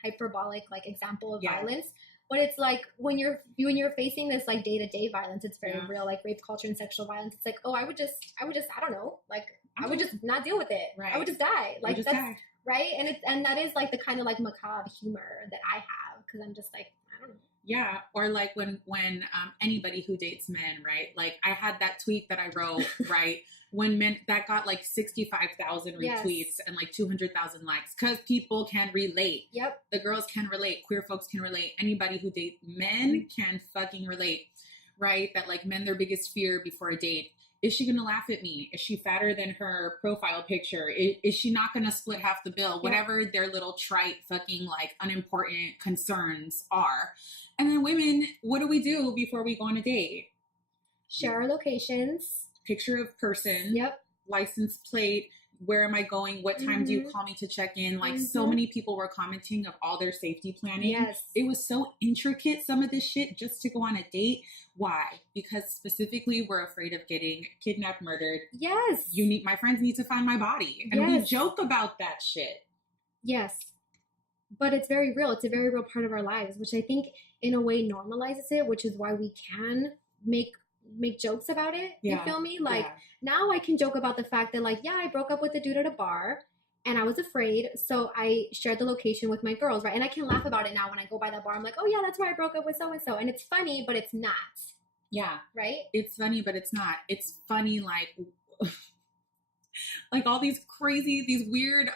hyperbolic like example of violence. But it's like when you're facing this like day-to-day violence, it's very real, like rape culture and sexual violence. It's like, oh, I would just I don't know, like I would just not deal with it. Right. I would just die. Like that's die. right. And that is like the kind of like macabre humor that I have, because I'm just like, I don't know. Yeah, or like when anybody who dates men, right? Like I had that tweet that I wrote, right? When men that got like 65,000 retweets and like 200,000 likes, because people can relate. Yep. The girls can relate. Queer folks can relate. Anybody who dates men can fucking relate, right? That like men, their biggest fear before a date. Is she going to laugh at me? Is she fatter than her profile picture? Is she not going to split half the bill? Whatever their little trite fucking like unimportant concerns are. And then women, what do we do before we go on a date? Share our locations. Picture of person. Yep. License plate. Where am I going? What time do you call me to check in? Like so many people were commenting of all their safety planning. Yes. It was so intricate, some of this shit, just to go on a date. Why? Because specifically we're afraid of getting kidnapped, murdered. Yes. My friends need to find my body. And we joke about that shit. Yes. But it's very real. It's a very real part of our lives, which I think in a way normalizes it, which is why we can make jokes about it. You feel me? Like now I can joke about the fact that like, I broke up with a dude at a bar and I was afraid. So I shared the location with my girls, right? And I can laugh about it now when I go by that bar. I'm like, oh yeah, that's where I broke up with so-and-so. And it's funny, but it's not. Yeah. Right? It's funny, but it's not. It's funny like like all these weird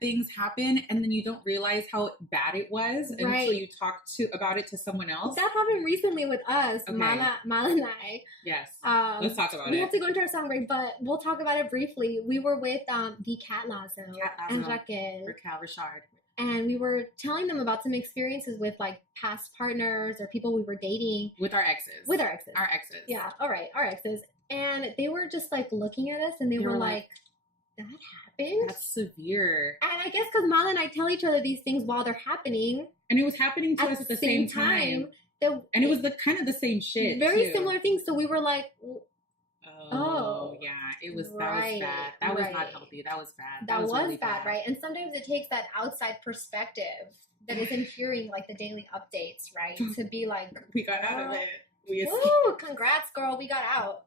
things happen, and then you don't realize how bad it was until you talk about it to someone else. That happened recently with us, Mala and I. Yes. Let's talk about it. We have to go into our song break, but we'll talk about it briefly. We were with the Cat Lazo and Raquel Richard. And we were telling them about some experiences with like past partners or people we were dating. With our exes. Our exes. Yeah. All right. Our exes. And they were just like looking at us and they were like, that happened? That's severe. And I guess because Mala and I tell each other these things while they're happening. And it was happening to us at the same time. And it was the kind of the same shit. Very similar things. So we were like, oh yeah. It was, that was bad. That was not healthy. That was bad. That was really bad, right? And sometimes it takes that outside perspective that isn't hearing like the daily updates, right? To be like, we got out of it. Woo, congrats, girl. We got out.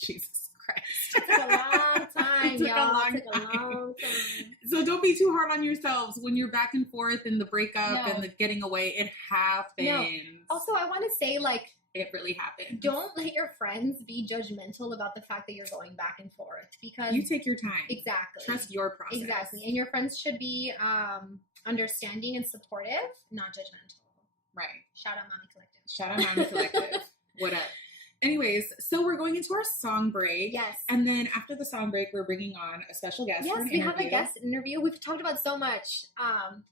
Jesus Christ. It took a long time, It took a long time. So don't be too hard on yourselves when you're back and forth and the breakup and the getting away. It happens. No. Also, I want to say, like, it really happened. Don't let your friends be judgmental about the fact that you're going back and forth, because you take your time. Exactly. Trust your process. Exactly. And your friends should be understanding and supportive, not judgmental. Right. Shout out Mommy Collective. Shout out Mommy Collective. What up? Anyways, so we're going into our song break. Yes. And then after the song break, we're bringing on a special guest for an interview. Yes, we have a guest interview. We've talked about so much.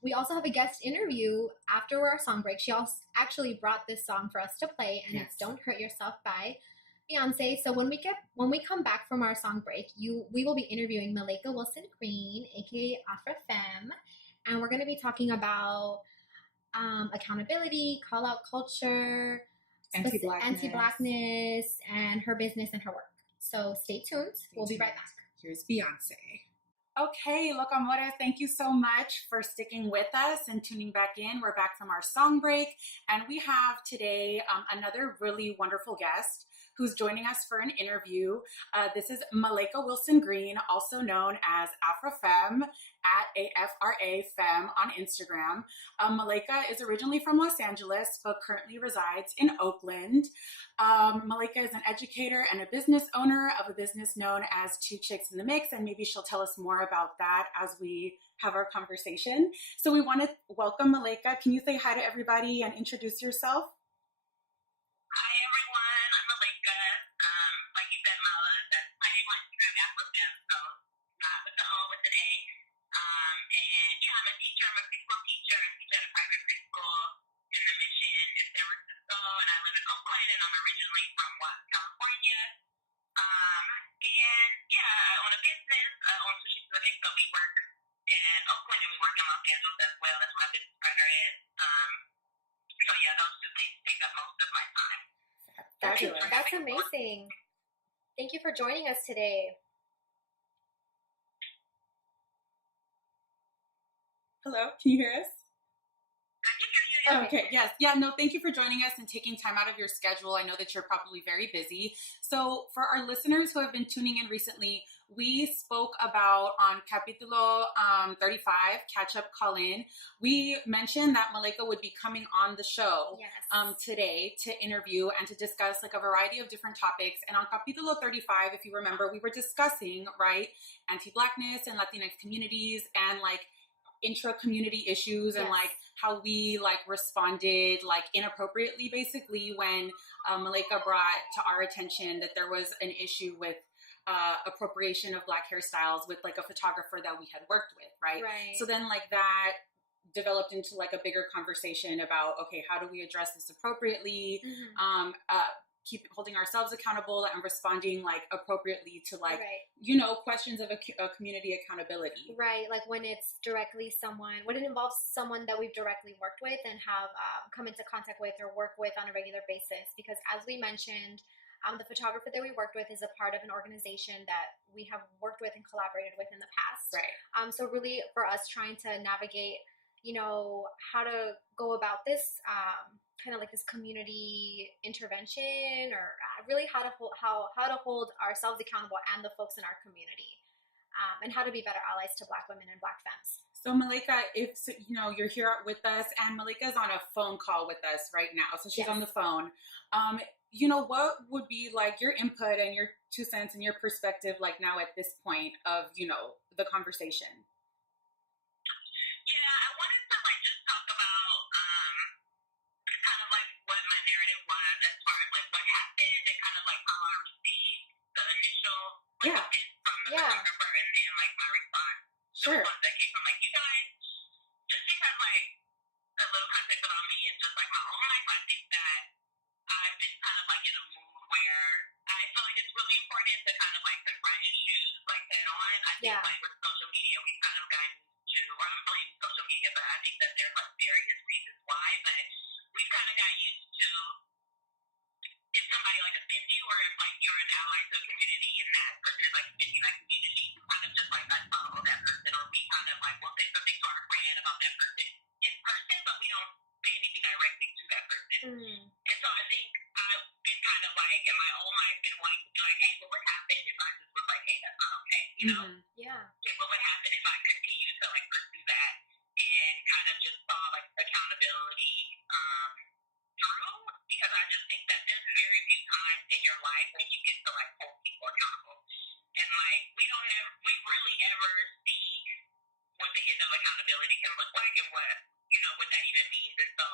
We also have a guest interview after our song break. She also actually brought this song for us to play, and it's Don't Hurt Yourself by Beyonce. So when we come back from our song break, we will be interviewing Malaka Wilson-Greene, aka Afro Femme, and we're going to be talking about accountability, call-out culture, anti-blackness, and her business and her work. So stay tuned. We'll be right back. Here's Beyonce. Okay, Loca Amores, thank you so much for sticking with us and tuning back in. We're back from our song break, and we have today another really wonderful guest who's joining us for an interview. This is Malaka Wilson-Greene, also known as AfroFemme, at AFRA Femme on Instagram. Malaka is originally from Los Angeles, but currently resides in Oakland. Malaka is an educator and a business owner of a business known as Two Chicks in the Mix, and maybe she'll tell us more about that as we have our conversation. So we want to welcome Malaka. Can you say hi to everybody and introduce yourself? Hi everyone, I'm Malaka. Like you said, Mala, that's my name on Instagram, AfroFemme, so not with the O, with an A. And yeah, I'm a teacher. I'm a preschool teacher. I teach at a private preschool in the Mission in San Francisco, and I live in Oakland, and I'm originally from California. And yeah, I own a business. I own Two Chicks in the Mix, but we work in Oakland and we work in Los Angeles as well. That's where my business partner is. So yeah, those two things take up most of my time. Fabulous. That's amazing. Thank you for joining us today. Hello, can you hear us? I can hear you, Okay, yes. Yeah, no, thank you for joining us and taking time out of your schedule. I know that you're probably very busy. So for our listeners who have been tuning in recently, we spoke about on Capitulo 35, Catch Up Call In. We mentioned that Malaika would be coming on the show today to interview and to discuss like a variety of different topics. And on Capitulo 35, if you remember, we were discussing, right, anti-Blackness and Latinx communities and like intra-community issues and like how we like responded like inappropriately basically when Malaika brought to our attention that there was an issue with appropriation of Black hairstyles with like a photographer that we had worked with, right? So then like that developed into like a bigger conversation about, okay, how do we address this appropriately? Keep holding ourselves accountable and responding like appropriately to like, you know, questions of a community accountability. Right, like when it's directly when it involves someone that we've directly worked with and have come into contact with or work with on a regular basis. Because as we mentioned, the photographer that we worked with is a part of an organization that we have worked with and collaborated with in the past. So really for us trying to navigate, you know, how to go about this kind of like this community intervention, or really how to hold ourselves accountable and the folks in our community, and how to be better allies to Black women and Black femmes. So Malaika, if you know you're here with us, and Malika's on a phone call with us right now, so she's on the phone. You know, what would be like your input and your 2 cents and your perspective, like now at this point of you know the conversation? Yeah, I wanted to like just talk about kind of like what my narrative was as far as like what happened and kind of like how I received the initial hint from the photographer and then like my response to the ones that came from like you guys. Just because like a little context about me and just like my own life, I think that I've been kind of like in a mood where I feel like it's really important to kind of like confront issues like head on. I think like with social media, we've kind of gotten to, or I'm blaming social media, but I think that there's like various reasons why, but we've kind of got used to if somebody like offends you or if like you're an ally to a community and that person is like offending that community, you kind of just like unfollow that person, or we kind of like will say something to our friend about that person in person, but we don't say anything directly to that person. And so I think I've been kind of like in my own life been wanting to be like, hey, what would happen if I just was like, hey, that's not okay, you know? Okay, what would happen if I continue to like pursue that and kind of just saw like accountability through? Because I just think that there's very few times in your life when you get to like hold people accountable, and like we really ever see what the end of accountability can look like and what you know what that even means. And so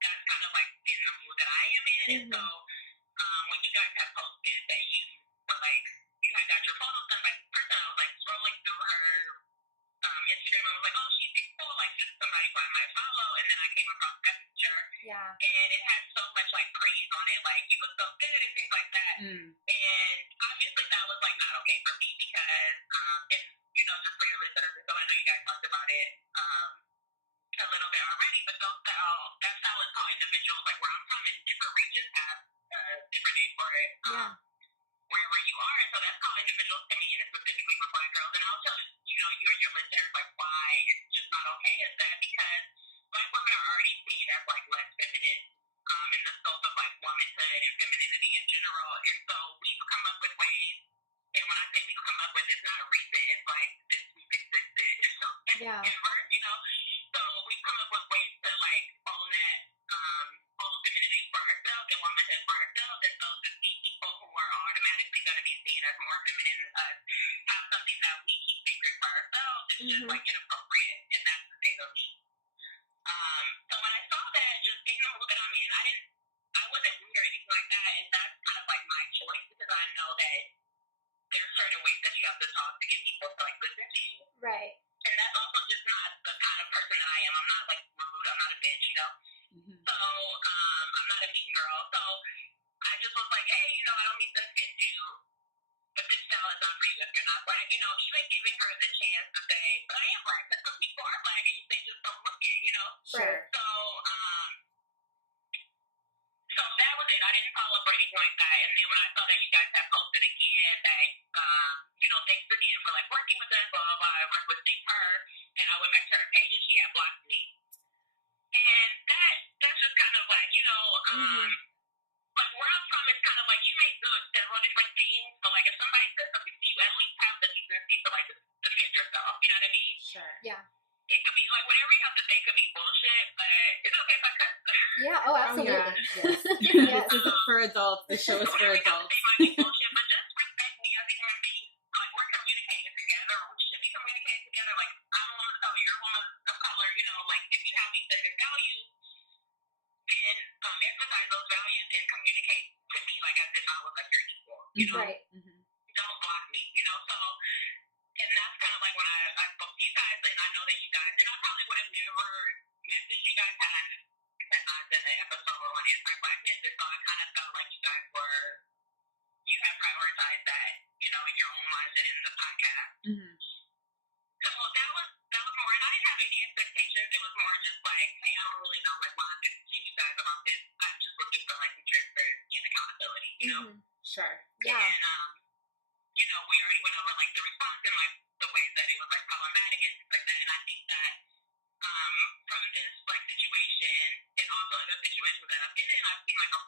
that's kind of like in the mood that I am in. And so when you guys have posted that you were like you had got your photos done by this person, I was like scrolling through her Instagram and was like, oh, she's cool, like just somebody who I might follow, and then I came across that picture and it had so much like praise on it, like you look so good and things like that. And obviously that was like not okay for me because and you know just for your listeners, so I know you guys talked about it a little bit already, but that's how it's how individuals like where I'm from in different regions have different names for it. Wherever you are, and so that's how individuals to me, and specifically for Black girls. And I'll tell you know you and your listeners like why it's just not okay is that because Black women are already seen as like less feminine in the scope of like womanhood and femininity in general, and so we've come up with ways. And when I say we've come up with, it's not recent. It's like since we've existed, ever, you know. So we've come up with ways to like own that, own femininity for ourselves and womanhood for ourselves, and so to see people who are automatically going to be seen as more feminine than us have something that we keep sacred for ourselves is just like inappropriate, and that's to say the least. So when I saw that, just taking a look at I'm in, I wasn't rude or anything like that, and that's kind of like my choice because I know that there's certain ways that you have to talk to get people to like listen to you. Right. And that's also just not the kind of person that I am. I'm not like rude. I'm not a bitch, you know. So I'm not a mean girl. So I just was like, hey, you know, I don't mean to offend you, but this style is not for you if you're not Black. You know, even giving her the chance to say, but I am Black, because some people are Black and they just don't look it, you know. So that was it. I didn't follow up or anything like that. And then when I saw that you guys had posted again that, you know, thanks again for like working with us, blah, blah, blah, I requesting her. And I went back to her page and she had blocked me. And that stuff to say could be bullshit, but it's okay if I cut. Yeah. Oh, absolutely. Oh, yeah. Yes. This is for adults. The show is for Whatever you have to adults. say might be bullshit, but just respect me as a human being. Like, we're communicating together, or we should be communicating together. Like, I'm a woman of color, you're a woman of color, you know, like, if you have these certain values, then emphasize those values and communicate to me like as if I was like your equal, you know? Right. Mm-hmm. Don't block me, you know? So, and that's kind of like when I spoke to you guys, and I know that you guys, and I probably would have never messaged you guys had not done an episode on anti-blackness, and so I kind of felt like you guys were, you had prioritized that, you know, in your own minds and in the podcast. Mm-hmm. So that was more, and I didn't have any expectations. It was more just like, hey, I don't really know like why I'm messaging you guys about this. I'm just looking for like some transparency and accountability, you know? Mm-hmm. Sure. Yeah. And you know, we already went over like the response and like the ways that it was like problematic and things like that. And I think that from this like situation and also other situations that I've been in, I've seen like a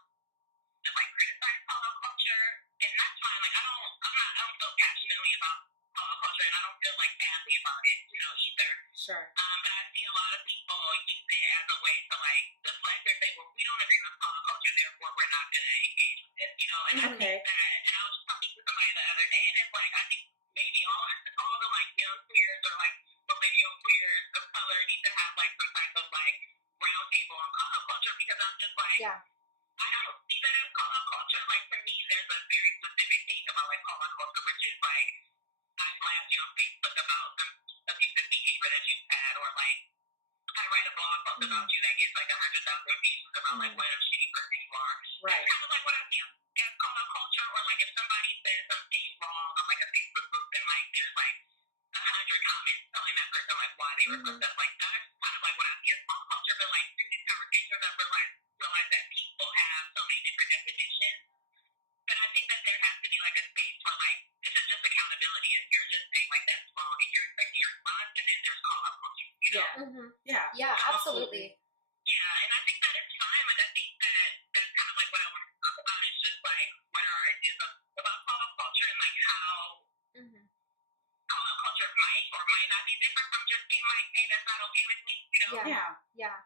like criticize pop culture, and that's fine. Like I don't feel passionately about pop culture, and I don't feel like badly about it, you know, either. Sure. But I see a lot of people use it as a way to like deflect or say, well, we don't agree with pop culture, therefore we're not going to engage with it, you know. And I think that, and I was talking to somebody the other day, and it's like I think maybe all the like young queers or like millennial queers of color need to have like some type of like round table on pop culture, because I'm just like, Yeah. I don't see that as call out culture. Like for me, there's a very specific thing about like call out culture, which is like I blast you on Facebook about some abusive behavior that you've had, or like I write a blog post about you that gets like 100,000 views about like what a shitty person you are. Right. That's kind of like what I see as call out culture, or like if somebody says something wrong on like a Facebook group and like there's like 100 comments telling that person like why they were fucked up. Like that's kind of like what I see as pop culture. But like through these conversations, I realize that people have so many different definitions. But I think that there has to be like a space where like this is just accountability, and you're just saying like that's wrong, and you're expecting your response, and then there's call out culture. You know? Yeah. Mm-hmm. Yeah. Yeah. Absolutely. Yeah, and I think that it's fine. Like I think that that's kind of like what I want to talk about is just like what are our ideas about call out culture, and like how call out culture might or might not be different from just being like, hey, that's not okay with me, you know? Yeah. Yeah.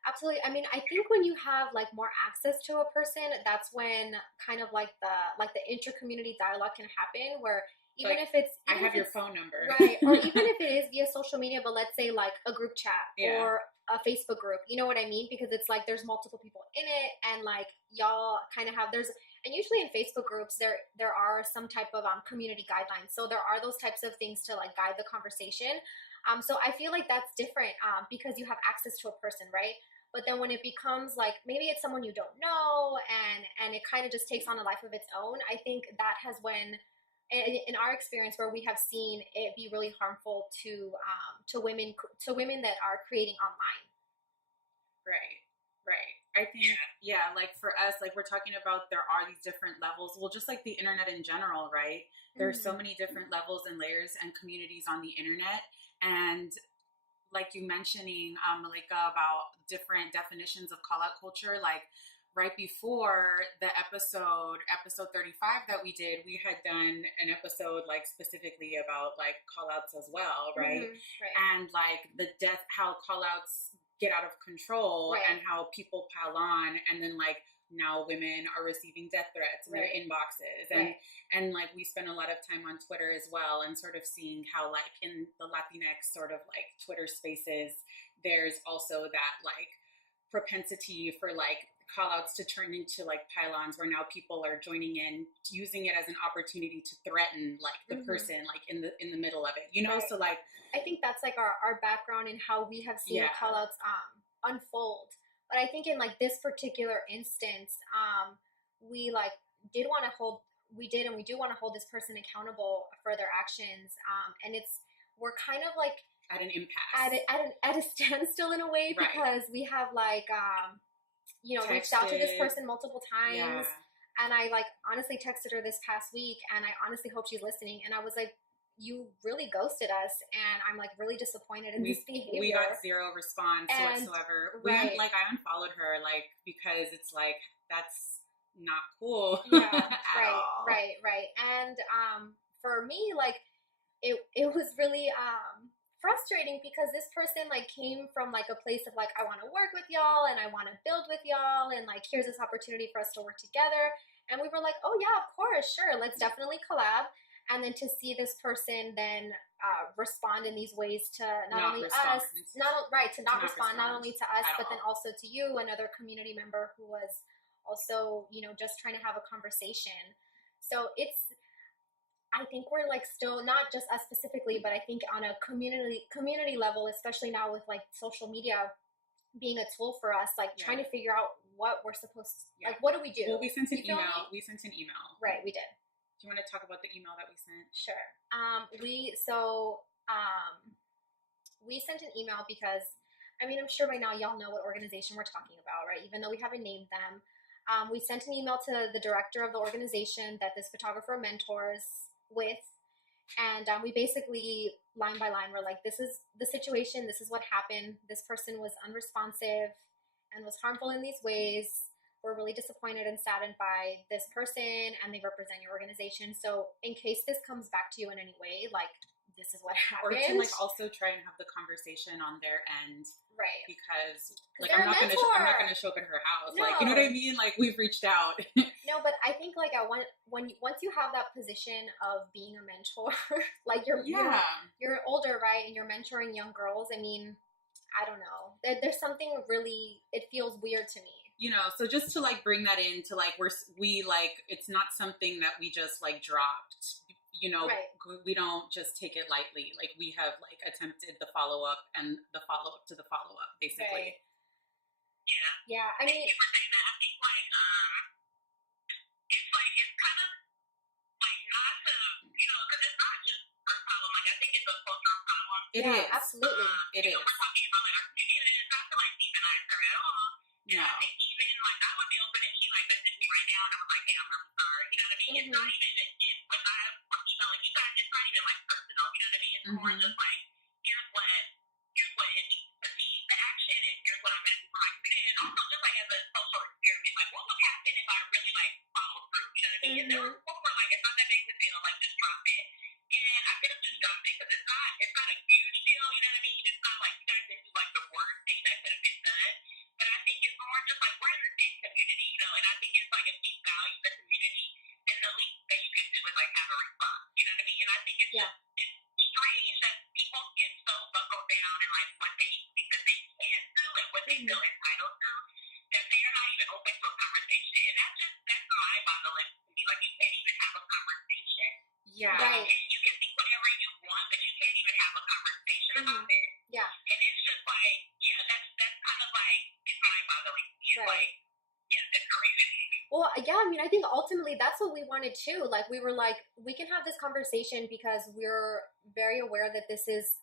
Absolutely. I mean, I think when you have like more access to a person, that's when kind of like the inter-community dialogue can happen, where even Like, if it's I have your phone number. right, or even if it is via social media, but let's say like a group chat Yeah. or a Facebook group, you know what I mean? Because it's like there's multiple people in it, and like y'all kind of have and usually in Facebook groups there are some type of community guidelines, so there are those types of things to like guide the conversation. So I feel like that's different because you have access to a person, right? But then when it becomes like maybe it's someone you don't know, and it kind of just takes on a life of its own, I think that has when, in our experience, where we have seen it be really harmful to women that are creating online. Right. I think, yeah, like for us, like we're talking about there are these different levels. Well, just like the internet in general, right? There's so many different levels and layers and communities on the internet. And like you mentioning, Malika, about different definitions of call out culture, like right before the episode 35 that we did, we had done an episode like specifically about like call outs as well, right? Right. And like how call outs get out of control, right. and how people pile on, and then like now women are receiving death threats in their inboxes, and like we spend a lot of time on Twitter as well, and sort of seeing how like in the Latinx sort of like Twitter spaces, there's also that like propensity for like call outs to turn into like pylons, where now people are joining in, using it as an opportunity to threaten like the person like in the middle of it, you know? So like I think that's like our background in how we have seen call outs unfold. But I think in like this particular instance, we like we do want to hold this person accountable for their actions. And we're kind of like at an impasse, at a standstill in a way, because we have like reached out to this person multiple times, and I like honestly texted her this past week, and I honestly hope she's listening. And I was like, you really ghosted us, and I'm like really disappointed in this behavior. We got zero response whatsoever. I unfollowed her like because it's like that's not cool. At all. Right. And for me, like it was really frustrating because this person like came from like a place of like, I want to work with y'all and I want to build with y'all and like here's this opportunity for us to work together. And we were like, oh yeah, of course, sure, let's definitely collab. And then to see this person then respond in these ways to not only us, not respond not only to us, but then also to you, another community member who was also, you know, just trying to have a conversation. So I think we're like still not just us specifically, but I think on a community level, especially now with like social media being a tool for us, like trying to figure out what we're supposed to, like, what do we do? Well, we sent an email. We sent an email. Right, we did. Do you want to talk about the email that we sent? Sure. We sent an email because, I mean, I'm sure by now y'all know what organization we're talking about, right? Even though we haven't named them. We sent an email to the director of the organization that this photographer mentors with. And we basically, line by line, were like, this is the situation. This is what happened. This person was unresponsive and was harmful in these ways. We're really disappointed and saddened by this person, and they represent your organization. So in case this comes back to you in any way, like, this is what happened. Or to like also try and have the conversation on their end. Right. Because like I'm not gonna show up at her house. No. Like, you know what I mean? Like, we've reached out. No, but I think like once you have that position of being a mentor, like you're older, right? And you're mentoring young girls. I mean, I don't know. There's something really, it feels weird to me. You know, so just to like bring that into like we like, it's not something that we just like dropped. You know, we don't just take it lightly. Like, we have like attempted the follow-up and the follow-up to the follow-up, basically. Yeah. Yeah, I mean, thank you for saying that. I think it's kind of like not to, you know, because it's not just a problem. Like, I think it's a cultural problem. It is. Absolutely. It is. We're talking about like our community, and it's not to like demonize her at all. And I think even like, I would be open if she like messaged me right now and it was like, hey, I'm really sorry. You know what I mean? It's not even when I was emailing you guys, it's not even like personal. You know what I mean? It's more just like, here's what it needs to be, the action, and here's what I'm gonna do for my community. And also just like as a social experiment, like what would happen if I really like follow through? You know what I mean? And there were people who were like, it's not that big of a deal, like just drop it. And I could have just dropped it because it's not a huge deal. You know what I mean? It's not like you guys didn't do like the worst thing that could have been done. But I think it's more just like we're in the same community, you know, and I think it's like if you value the community, then the least that you can do is like have a response. You know what I mean? And I think it's just, it's strange that people get so buckled down in like what they think that they can do and what they feel entitled to, that they are not even open to a conversation. And that's mind-boggling to me. Like, you can't even have a conversation. Yeah. Right. And you can think whatever you want, but you can't even have a conversation about it. Yeah. And it's just like, yeah, that's kind of like, it's mind-boggling. It's like, yeah, it's crazy. Well, yeah, I mean, I think ultimately that's what we wanted too. Like, we were like, we can have this conversation because we're very aware that this is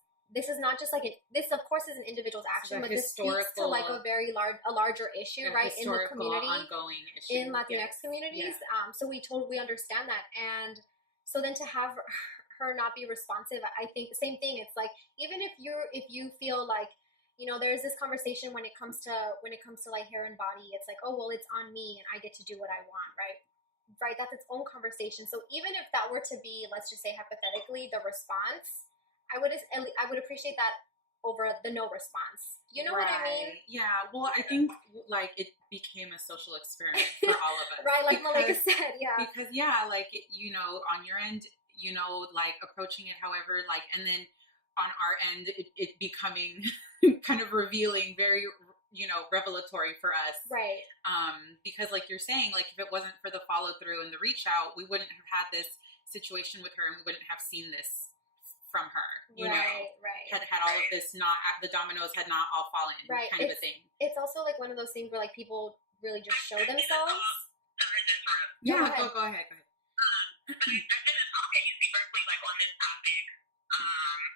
not just like this of course is an individual's action, but this speaks to like a very larger issue, right, in the community, ongoing issue in Latinx communities. So we understand that, and so then to have her not be responsive, I think the same thing. It's like, even if you feel like, you know, there's this conversation when it comes to like hair and body, it's like, oh well, it's on me and I get to do what I want, right? That's its own conversation. So even if that were to be, let's just say hypothetically, the response, I would appreciate that over the no response. You know what I mean? Yeah. Well, I think like it became a social experiment for all of us. Right, like Malaika said, yeah. Because like, you know, on your end, you know, like approaching it however, like, and then on our end, it becoming kind of revealing, very, you know, revelatory for us. Right. Because like you're saying, like if it wasn't for the follow through and the reach out, we wouldn't have had this situation with her and we wouldn't have seen this from her. You know, had all of this not, the dominoes had not all fallen, kind of a thing. It's also like one of those things where like people really just show themselves. Yeah, go ahead. I did a talk at UC Berkeley like on this topic,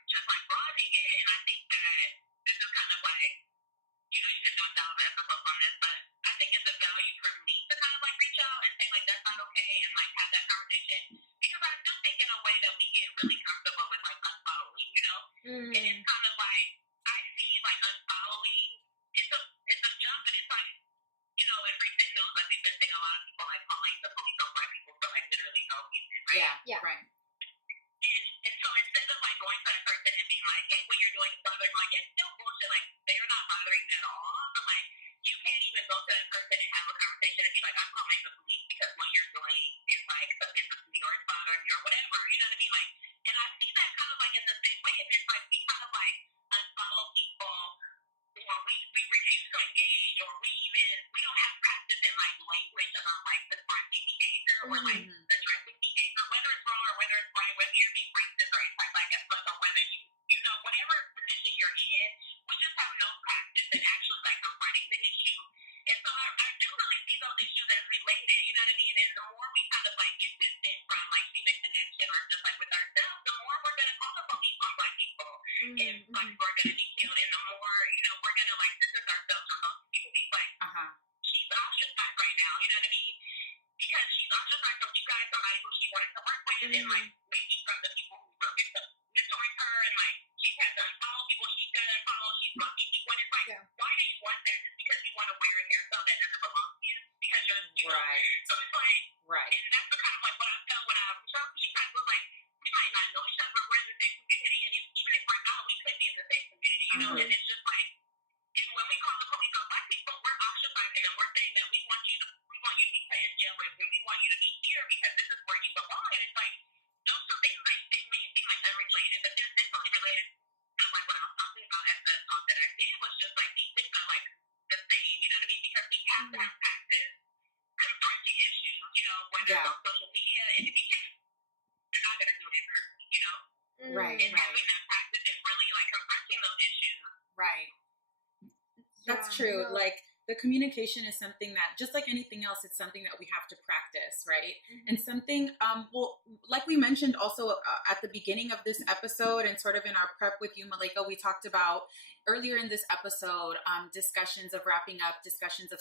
just like broadening it, and I think that this is kind of like, you know, you could do 1,000 episodes on this, but I think it's a value for me to kind of like reach out and say like that's not okay and like have that conversation, because I do think in a way that we get really comfortable with like unfollowing, you know, and it's kind of like I see like unfollowing, it's a jump, and it's like, you know, in recent news, like we've been seeing a lot of people like calling the police on black people for like literally no reason, right? Yeah. Right. And so instead of like going to that person and being like, involving the police because what you're doing is like offensive to me or it's bothering you or whatever. You know what I mean? Like, and I see that kind of like in the same way. It's like we kind of like unfollow people, or we refuse to engage, or we don't have practice in like language about like confronting behavior or like addressing behavior, whether it's wrong or whether it's right, whether you're being racist or anti-black as well, or whether you know whatever position you're in, we just have no practice in actually like confronting the issue. And so I do really see those issues as related, you know what I mean? And the more we kind of like get distant from like human connection or just like with ourselves, the more we're gonna call the police on black people and black people are gonna be killed, and the more, you know, we're gonna like distance ourselves from those communities. Like she's ostracized right now, you know what I mean? Because she's ostracized from you guys, somebody who she wanted to work with, and like maybe from the people who were mentoring her, and like she's had to unfollow people she's got to unfollow, she's blocking people, and it's like, why do you want that? Just because you want to wear a hairstyle that doesn't belong to you? Because you're, you know, so it's like, and that's the kind of like what I felt when I was talking to you guys was like, we might not know each other, but we're in the same community, and even if we're not, we could be in the same community, you know, and it's just like, if when we call the police on black people, we're ostracizing them. We're saying that we want you to be put in jail with, and we want you to be here because this is where you belong. And it's like those two things, they may seem like unrelated, but they're definitely related. To like what I was talking about at the talk that I did was just like these things are like the same, you know what I mean? Because we have to have practice confronting issues, you know, whether it's on social media, and if you can't, you're not gonna do it in person, you know? And having that practice and really like confronting those issues. That's true. Like the communication is something that, just like anything else, it's something that we have to practice, right? And something, well, like we mentioned also at the beginning of this episode and sort of in our prep with you, Malaika, we talked about earlier in this episode, discussions of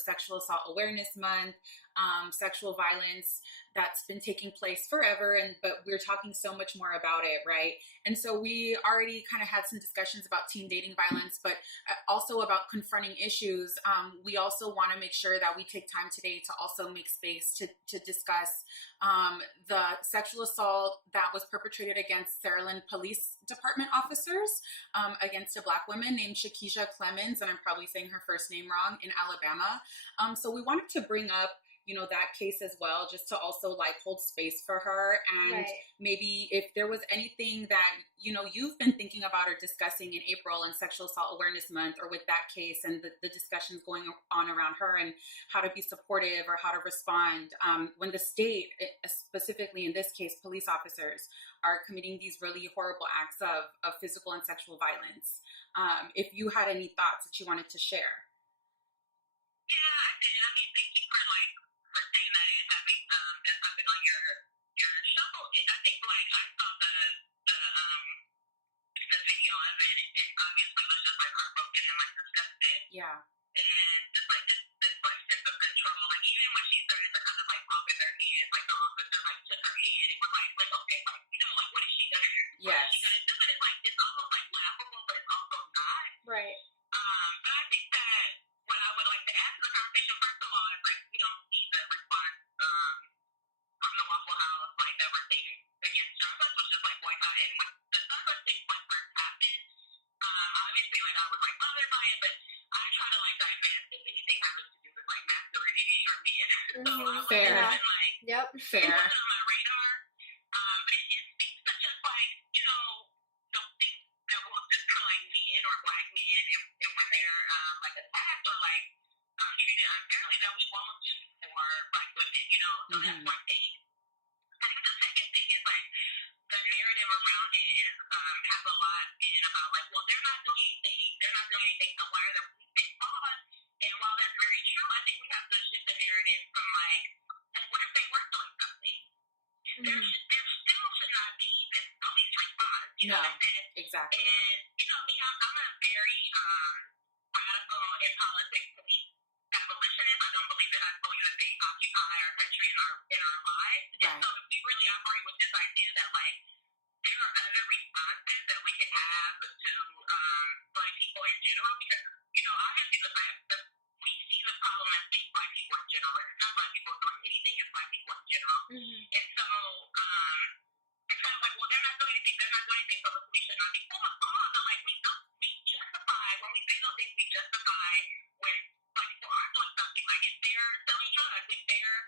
Sexual Assault Awareness Month, sexual violence that's been taking place forever, but we're talking so much more about it, right? And so we already kind of had some discussions about teen dating violence, but also about confronting issues. We also want to make sure that we take time today to also make space to discuss the sexual assault that was perpetrated against Saraland Police Department officers against a Black woman named Shakisha Clemens, and I'm probably saying her first name wrong, in Alabama. So we wanted to bring up, you know, that case as well, just to also like hold space for her. And maybe if there was anything that, you know, you've been thinking about or discussing in April and Sexual Assault Awareness Month, or with that case and the discussions going on around her and how to be supportive or how to respond when the state, specifically in this case, police officers are committing these really horrible acts of physical and sexual violence. If you had any thoughts that you wanted to share. Yeah, I did. I mean, thank you for saying that and having that topic on your show. I think like I saw the video of it, and obviously was just like heartbroken and like disgusted. Yeah. And just like this like sense of control. Like even when she started to kind of like talk with her hands, like the officer like took her hand and was like okay, like, you know, like what is she gonna do? What is she gonna do? And it's like it's almost like laughable, but it's also not. Right. But I think that what I would like to add to the conversation, first of all, is like we don't see the response from the Waffle House like that we're seeing against Starbucks, which is like boycott. And when the Starbucks thing like first happened, obviously like I was like bothered by it, but I try to like divest if anything happens to do with like masculinity or men. So I wasn't Fair. even like Fair. it wasn't on my radar. But it speaks to just like, you know, those things that will just for like men or black men and when they're like attacked or like treated unfairly that we won't do for black women, you know. So that's one thing. I think the second thing is like the narrative around it is has a lot been about like, well, they're not doing anything, so why are the police being called? And while that's very true, I think we have to shift the narrative from like, well, what if they were doing something? There still should not be this police response. You know what I'm saying? Exactly. And you know me, I'm a very radical in politics police abolitionist. I don't believe that I believe that they occupy our country and our lives. And so if we really operate with this idea that like there are other responses that we can have to black people in general, because you know obviously the fact that we see the problem as being black people in general. It's not black people doing anything, it's black people in general. And so it's kind of like, well, they're not doing anything, so the police should not be called. But like we justify when we say those things, we justify when black people aren't doing something. Like if they're selling drugs, if they're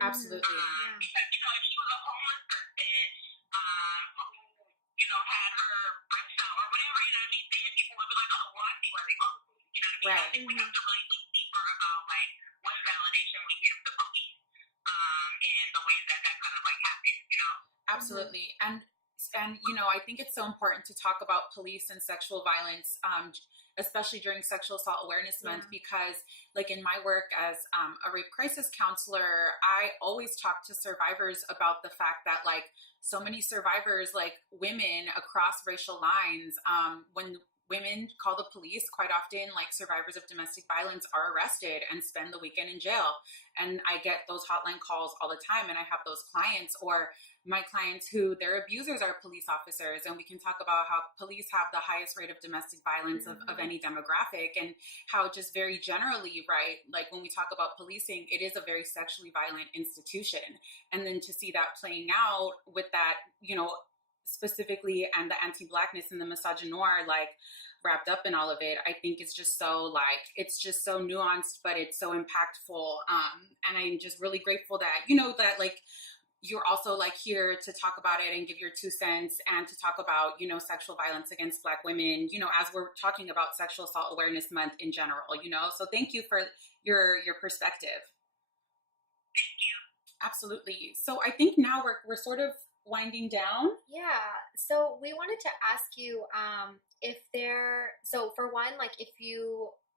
Absolutely. Because, if she was a homeless person who, had her breasts out or whatever, then people would be like, oh, well, I see why they call the police. You know what I mean? Right. I think we have to really think deeper about, what validation we give the police and the ways that kind of, happens. Absolutely. And I think it's so important to talk about police and sexual violence, especially during Sexual Assault Awareness Month, because in my work as a rape crisis counselor, I always talk to survivors about the fact that so many survivors, women across racial lines, when women call the police, quite often survivors of domestic violence are arrested and spend the weekend in jail. And I get those hotline calls all the time, and I have those clients or my clients who their abusers are police officers, and we can talk about how police have the highest rate of domestic violence of any demographic, and how just very generally, right, when we talk about policing, it is a very sexually violent institution. And then to see that playing out with that, specifically, and the anti-Blackness and the misogynoir, wrapped up in all of it, I think it's just so it's just so nuanced, but it's so impactful. And I'm just really grateful that, that you're also here to talk about it and give your 2 cents and to talk about, sexual violence against Black women, as we're talking about Sexual Assault Awareness Month in general, so thank you for your perspective. Thank you. Absolutely. So I think now we're sort of winding down. Yeah. So we wanted to ask you so for one,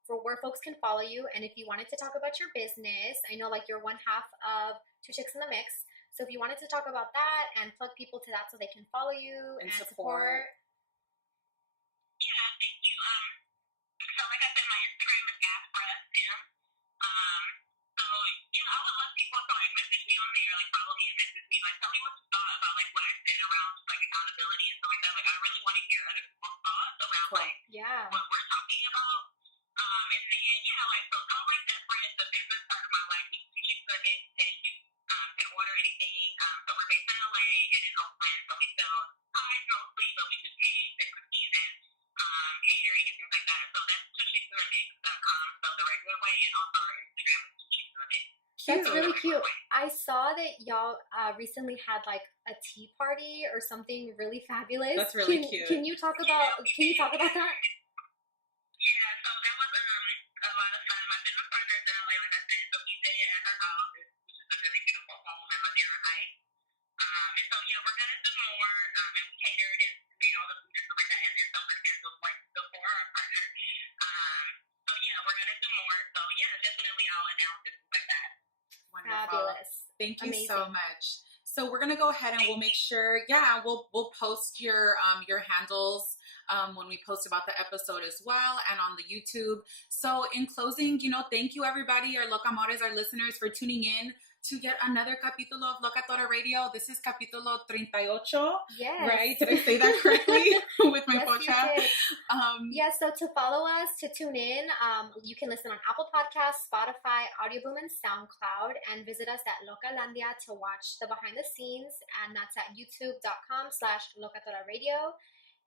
for where folks can follow you, and if you wanted to talk about your business, I know you're one half of Two Chicks in the Mix. So if you wanted to talk about that and plug people to that so they can follow you and support. Yeah, thank you. So like I said, my Instagram is @Femme. So I would love people to message me on there, follow me and message me, tell me what you thought about what I said around accountability and stuff like that. I really want to hear other people's thoughts around what we're talking about. And then so Celebrate Separate, the business part of my life, is Two Chicks in the Mix, and you can order anything. So we're based in LA and in Oakland, so we sell pies mostly, but we do cakes and cookies and catering and things like that. So that's twochicksinthe.com, spelled the regular way, and also our Instagram is Two Chicks in the Mix. That's really cute. I saw that y'all recently had a tea party or something really fabulous. That's really cute. Can you talk about that? Yeah, so that was a lot of fun. My business partner is in LA, like I said, so we did it at her house, which is a really beautiful home in Madeira Heights. And so we're gonna do more, and we catered and made all the food and stuff like that, and then some candles before our partner. So we're gonna do more. So definitely I'll announce it like that. Wonderful. Fabulous. Thank you so much. So we're gonna go ahead and we'll make sure, we'll post your handles when we post about the episode as well, and on the YouTube. So in closing, thank you everybody, our Locamores, our listeners, for tuning in to yet another capítulo of Locatora Radio. This is capítulo 38. Yes. Right? Did I say that correctly with my podcast? So to follow us, to tune in, you can listen on Apple Podcasts, Spotify, Audioboom, and SoundCloud, and visit us at Localandia to watch the behind the scenes, and that's at youtube.com/Locatora Radio.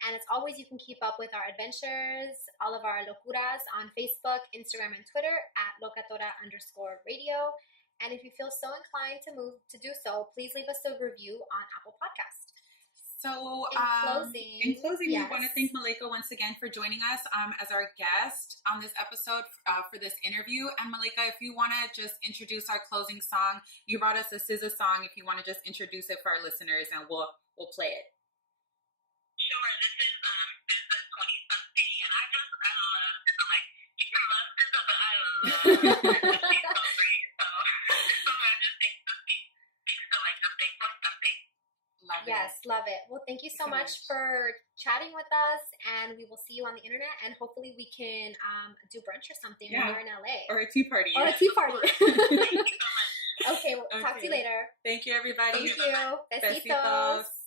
And as always, you can keep up with our adventures, all of our locuras on Facebook, Instagram, and Twitter at Locatora_radio. And if you feel so inclined to do so, please leave us a review on Apple Podcast. So in closing, we want to thank Malaika once again for joining us as our guest on this episode for this interview. And Malaika, if you want to just introduce our closing song, you brought us a SZA song. If you want to just introduce it for our listeners, and we'll play it. Sure, this is SZA 20-something, and I love SZA. You can love SZA, but I love her. She's so great. So I just think this speaks to the big 20-something. Love it. Well, thank you so much for chatting with us, and we will see you on the internet, and hopefully we can do brunch or something when you're in LA. Or a tea party. Thank you so much. Okay, we'll talk to you later. Thank you, everybody. Thank you. Besitos.